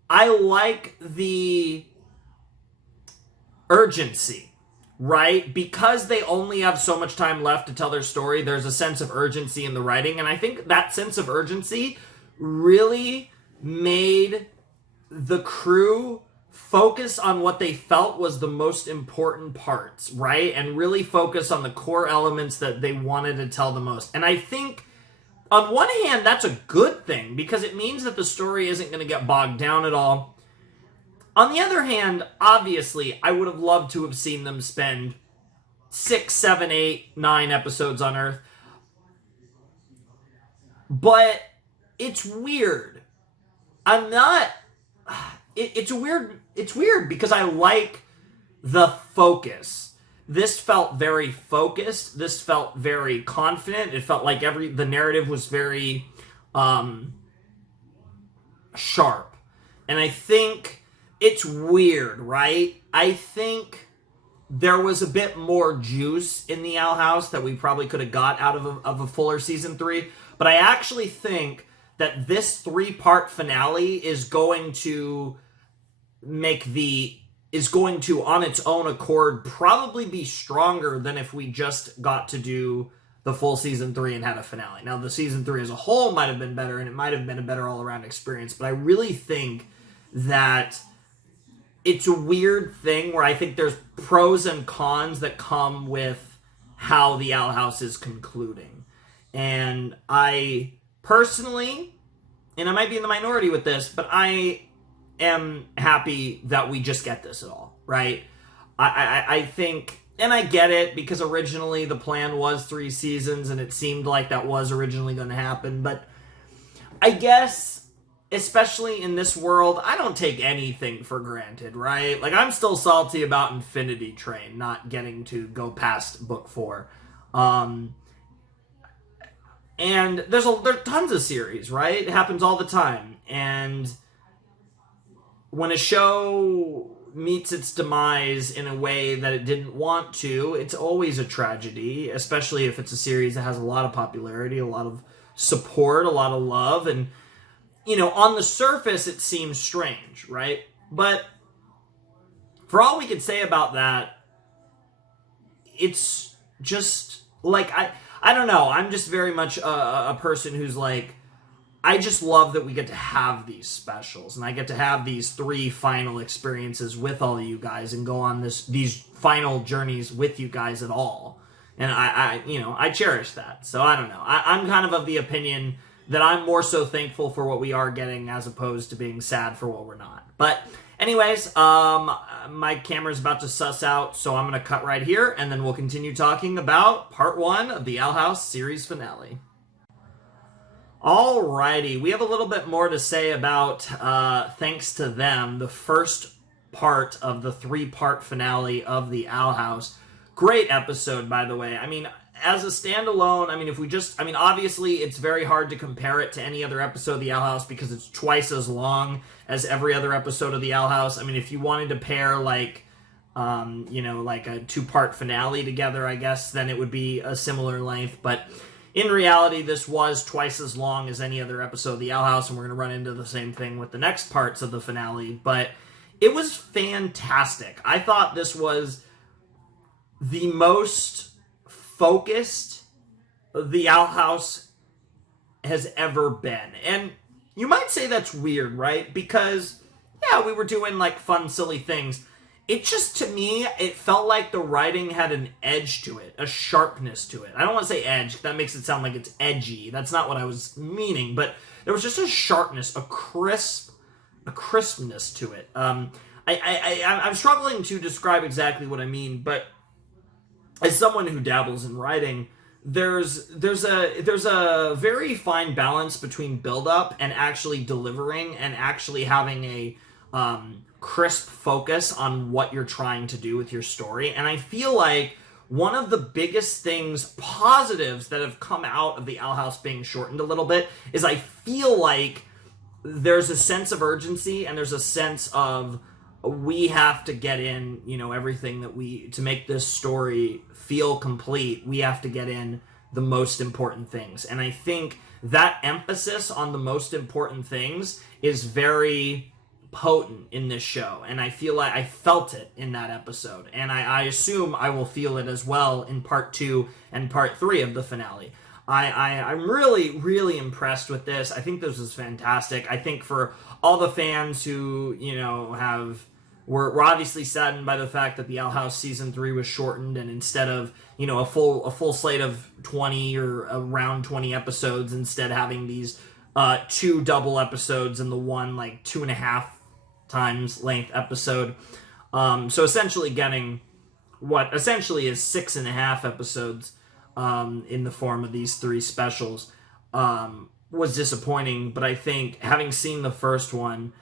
I like the urgency, right? Because they only have so much time left to tell their story, there's a sense of urgency in the writing, and I think that sense of urgency really made the crew focus on what they felt was the most important parts, right? And really focus on the core elements that they wanted to tell the most. And I think, on one hand, that's a good thing, because it means that the story isn't going to get bogged down at all. On the other hand, obviously, I would have loved to have seen them spend 6, 7, 8, 9 episodes on Earth. But it's weird. I'm not... It's weird because I like the focus. This felt very focused. This felt very confident. It felt like the narrative was very sharp. And I think it's weird, right? I think there was a bit more juice in the Owl House that we probably could have got out of a fuller season 3. But I actually think that this 3-part finale is going to on its own accord, probably be stronger than if we just got to do the full season 3 and had a finale. Now, the season 3 as a whole might have been better, and it might have been a better all-around experience, but I really think that it's a weird thing where I think there's pros and cons that come with how the Owl House is concluding. And I personally, and I might be in the minority with this, but I am happy that we just get this at all, right? I think, and I get it, because originally the plan was 3 seasons, and it seemed like that was originally going to happen, but I guess, especially in this world, I don't take anything for granted, right? Like, I'm still salty about Infinity Train not getting to go past book 4. And there's tons of series, right? It happens all the time. And when a show meets its demise in a way that it didn't want to, it's always a tragedy, especially if it's a series that has a lot of popularity, a lot of support, a lot of love. And, on the surface, it seems strange, right? But for all we could say about that, it's just, like, I don't know. I'm just very much a person who's like, I just love that we get to have these specials, and I get to have these 3 final experiences with all of you guys and go on these final journeys with you guys at all. And I cherish that. So I don't know. I'm kind of the opinion that I'm more so thankful for what we are getting as opposed to being sad for what we're not. But anyways, my camera's about to suss out, so I'm going to cut right here, and then we'll continue talking about part 1 of the Owl House series finale. Alrighty, we have a little bit more to say about, thanks to them, the first part of the 3-part finale of the Owl House. Great episode, by the way. I mean, as a standalone, obviously it's very hard to compare it to any other episode of the Owl House because it's twice as long as every other episode of the Owl House. I mean, if you wanted to pair, like a 2-part finale together, I guess, then it would be a similar length. But in reality, this was twice as long as any other episode of the Owl House, and we're going to run into the same thing with the next parts of the finale. But it was fantastic. I thought this was the most focused the Owl House has ever been. And you might say that's weird, right? Because, yeah, we were doing, like, fun, silly things. It just, to me, it felt like the writing had an edge to it, a sharpness to it. I don't want to say edge, that makes it sound like it's edgy. That's not what I was meaning, but there was just a sharpness, a crispness to it. I'm struggling to describe exactly what I mean, but as someone who dabbles in writing, there's a very fine balance between build-up and actually delivering and actually having a crisp focus on what you're trying to do with your story. And I feel like one of the biggest positives that have come out of the Owl House being shortened a little bit is I feel like there's a sense of urgency and there's a sense of we have to get in, everything that to make this story feel complete, we have to get in the most important things. And I think that emphasis on the most important things is very potent in this show, and I feel like I felt it in that episode, and I assume I will feel it as well in part 2 and part 3 of the finale. I'm really, really impressed with this. I think this is fantastic. I think for all the fans who, have we're obviously saddened by the fact that the Owl House season 3 was shortened, and instead of, you know, a full slate of 20 or around 20 episodes, instead having these 2 double episodes and the one like 2.5 times length episode. So essentially getting what essentially is 6.5 episodes in the form of these 3 specials was disappointing. But I think having seen the first one,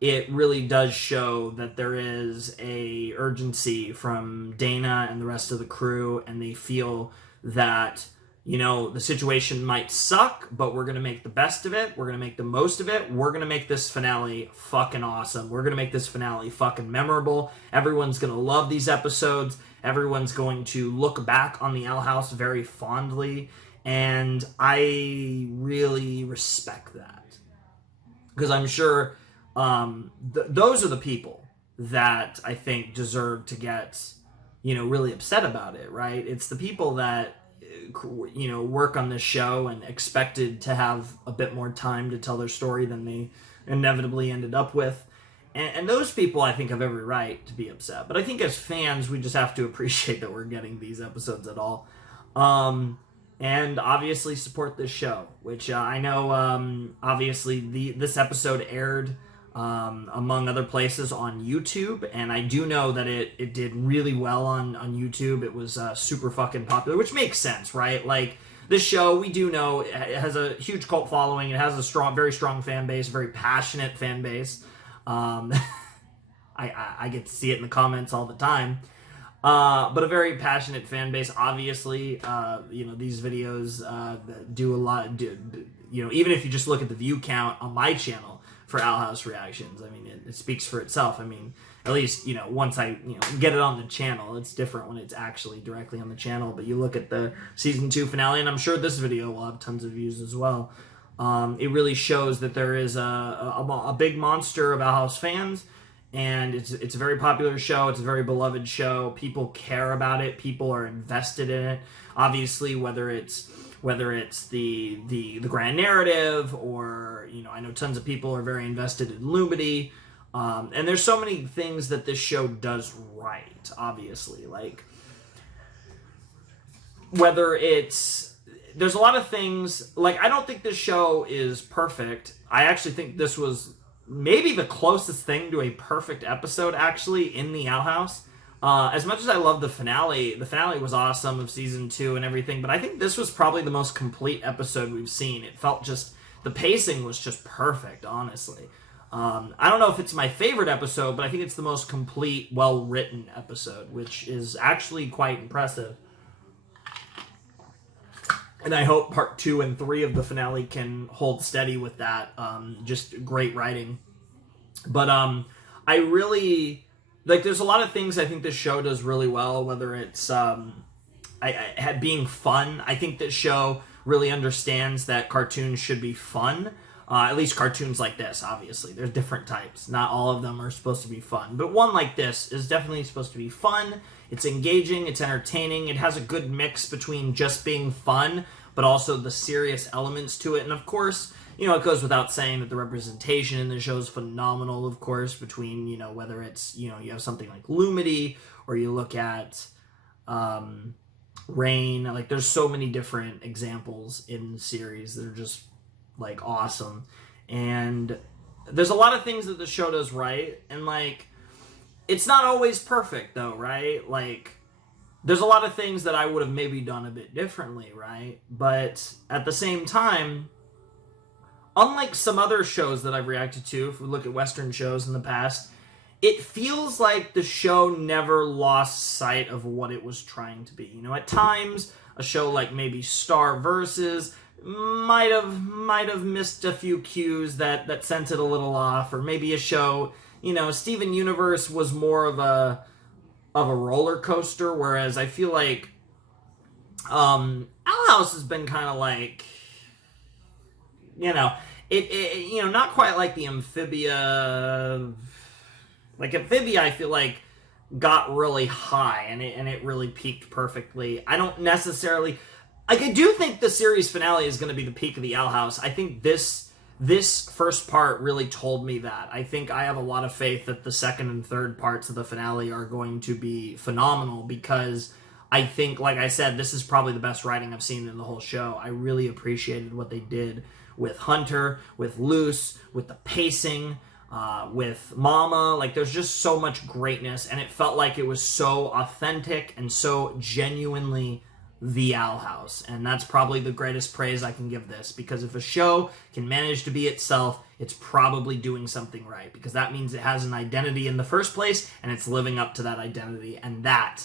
it really does show that there is a urgency from Dana and the rest of the crew, and they feel that, you know, the situation might suck, but we're going to make the best of it. We're going to make the most of it. We're going to make this finale fucking awesome. We're going to make this finale fucking memorable. Everyone's going to love these episodes. Everyone's going to look back on the Owl House very fondly, and I really respect that. Because I'm sure those are the people that I think deserve to get, you know, really upset about it, right? It's the people that, you know, work on this show and expected to have a bit more time to tell their story than they inevitably ended up with. And those people, I think, have every right to be upset. But I think as fans, we just have to appreciate that we're getting these episodes at all. And obviously support this show, which I know, obviously, this episode aired among other places on YouTube, and I do know that it did really well on YouTube. It was super fucking popular, which makes sense, right? Like, this show, we do know, it has a huge cult following. It has a very strong fan base, very passionate fan base. I get to see it in the comments all the time. But a very passionate fan base. Obviously, you know, these videos do a lot. You know, even if you just look at the view count on my channel for Owl House Reactions, I mean, it speaks for itself. I mean, at least, you know, once I, you know, get it on the channel, it's different when it's actually directly on the channel. But you look at the season 2 finale, and I'm sure this video will have tons of views as well. It really shows that there is a big monster of Owl House fans, and it's a very popular show. It's a very beloved show. People care about it. People are invested in it. Obviously, whether it's the grand narrative, or, you know, I know tons of people are very invested in Lumity. And there's so many things that this show does right, obviously. Like, whether there's a lot of things, like, I don't think this show is perfect. I actually think this was maybe the closest thing to a perfect episode, actually, in the Owl House. As much as I love the finale was awesome of season 2 and everything, but I think this was probably the most complete episode we've seen. It felt just, the pacing was just perfect, honestly. I don't know if it's my favorite episode, but I think it's the most complete, well-written episode, which is actually quite impressive. And I hope part 2 and 3 of the finale can hold steady with that. Just great writing. But I really, like, there's a lot of things I think this show does really well, whether it's being fun. I think this show really understands that cartoons should be fun. At least cartoons like this, obviously. There's different types. Not all of them are supposed to be fun. But one like this is definitely supposed to be fun. It's engaging. It's entertaining. It has a good mix between just being fun, but also the serious elements to it. And of course, you know, it goes without saying that the representation in the show is phenomenal, of course, between, you know, whether it's, you know, you have something like Lumity, or you look at Rain. Like, there's so many different examples in the series that are just, like, awesome. And there's a lot of things that the show does right, and, like, it's not always perfect, though, right? Like, there's a lot of things that I would have maybe done a bit differently, right? But at the same time, unlike some other shows that I've reacted to, if we look at Western shows in the past, it feels like the show never lost sight of what it was trying to be. You know, at times, a show like maybe Star Versus might have missed a few cues that sent it a little off, or maybe a show, you know, Steven Universe was more of a roller coaster, whereas I feel like Owl House has been kind of like, you know, it you know, not quite like the Amphibia. Like, Amphibia, I feel like got really high, and it really peaked perfectly. I don't necessarily, like, I do think the series finale is going to be the peak of the Owl House. I think this this first part really told me that. I think I have a lot of faith that the second and third parts of the finale are going to be phenomenal, because I think, like I said, this is probably the best writing I've seen in the whole show. I really appreciated what they did with Hunter, with Luce, with the pacing, with Mama. Like, there's just so much greatness, and it felt like it was so authentic and so genuinely the Owl House. And that's probably the greatest praise I can give this, because if a show can manage to be itself, it's probably doing something right, because that means it has an identity in the first place, and it's living up to that identity, and that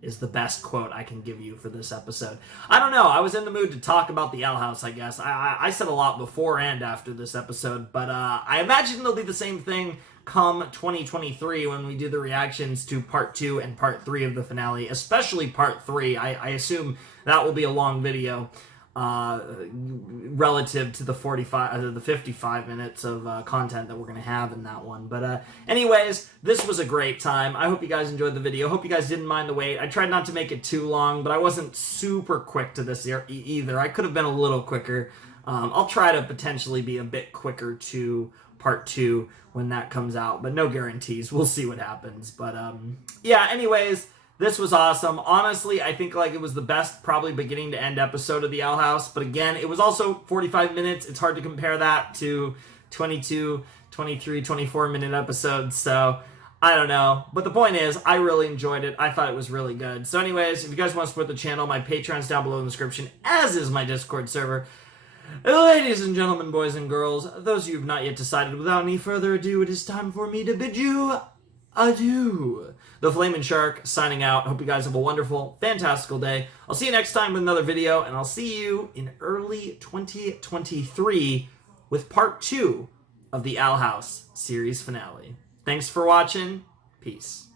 is the best quote I can give you for this episode. I don't know, I was in the mood to talk about the Owl House, I guess. I said a lot before and after this episode, but I imagine it'll be the same thing come 2023 when we do the reactions to part 2 and part 3 of the finale, especially part 3. I assume that will be a long video relative to the 55 minutes of content that we're going to have in that one. But anyways, this was a great time. I hope you guys enjoyed the video. Hope you guys didn't mind the wait. I tried not to make it too long, but I wasn't super quick to this either. I could have been a little quicker. I'll try to potentially be a bit quicker to part 2 when that comes out, but no guarantees. We'll see what happens. But yeah, anyways, this was awesome. Honestly, I think like it was the best probably beginning to end episode of the Owl House, but again, it was also 45 minutes. It's hard to compare that to 22, 23, 24 minute episodes, so I don't know. But the point is, I really enjoyed it. I thought it was really good. So anyways, if you guys want to support the channel, my Patreon's down below in the description, as is my Discord server. Ladies and gentlemen, boys and girls, those of you who have not yet decided, without any further ado, it is time for me to bid you adieu. The Flaming Shark signing out. Hope you guys have a wonderful, fantastical day. I'll see you next time with another video, and I'll see you in early 2023 with part 2 of the Owl House series finale. Thanks for watching. Peace.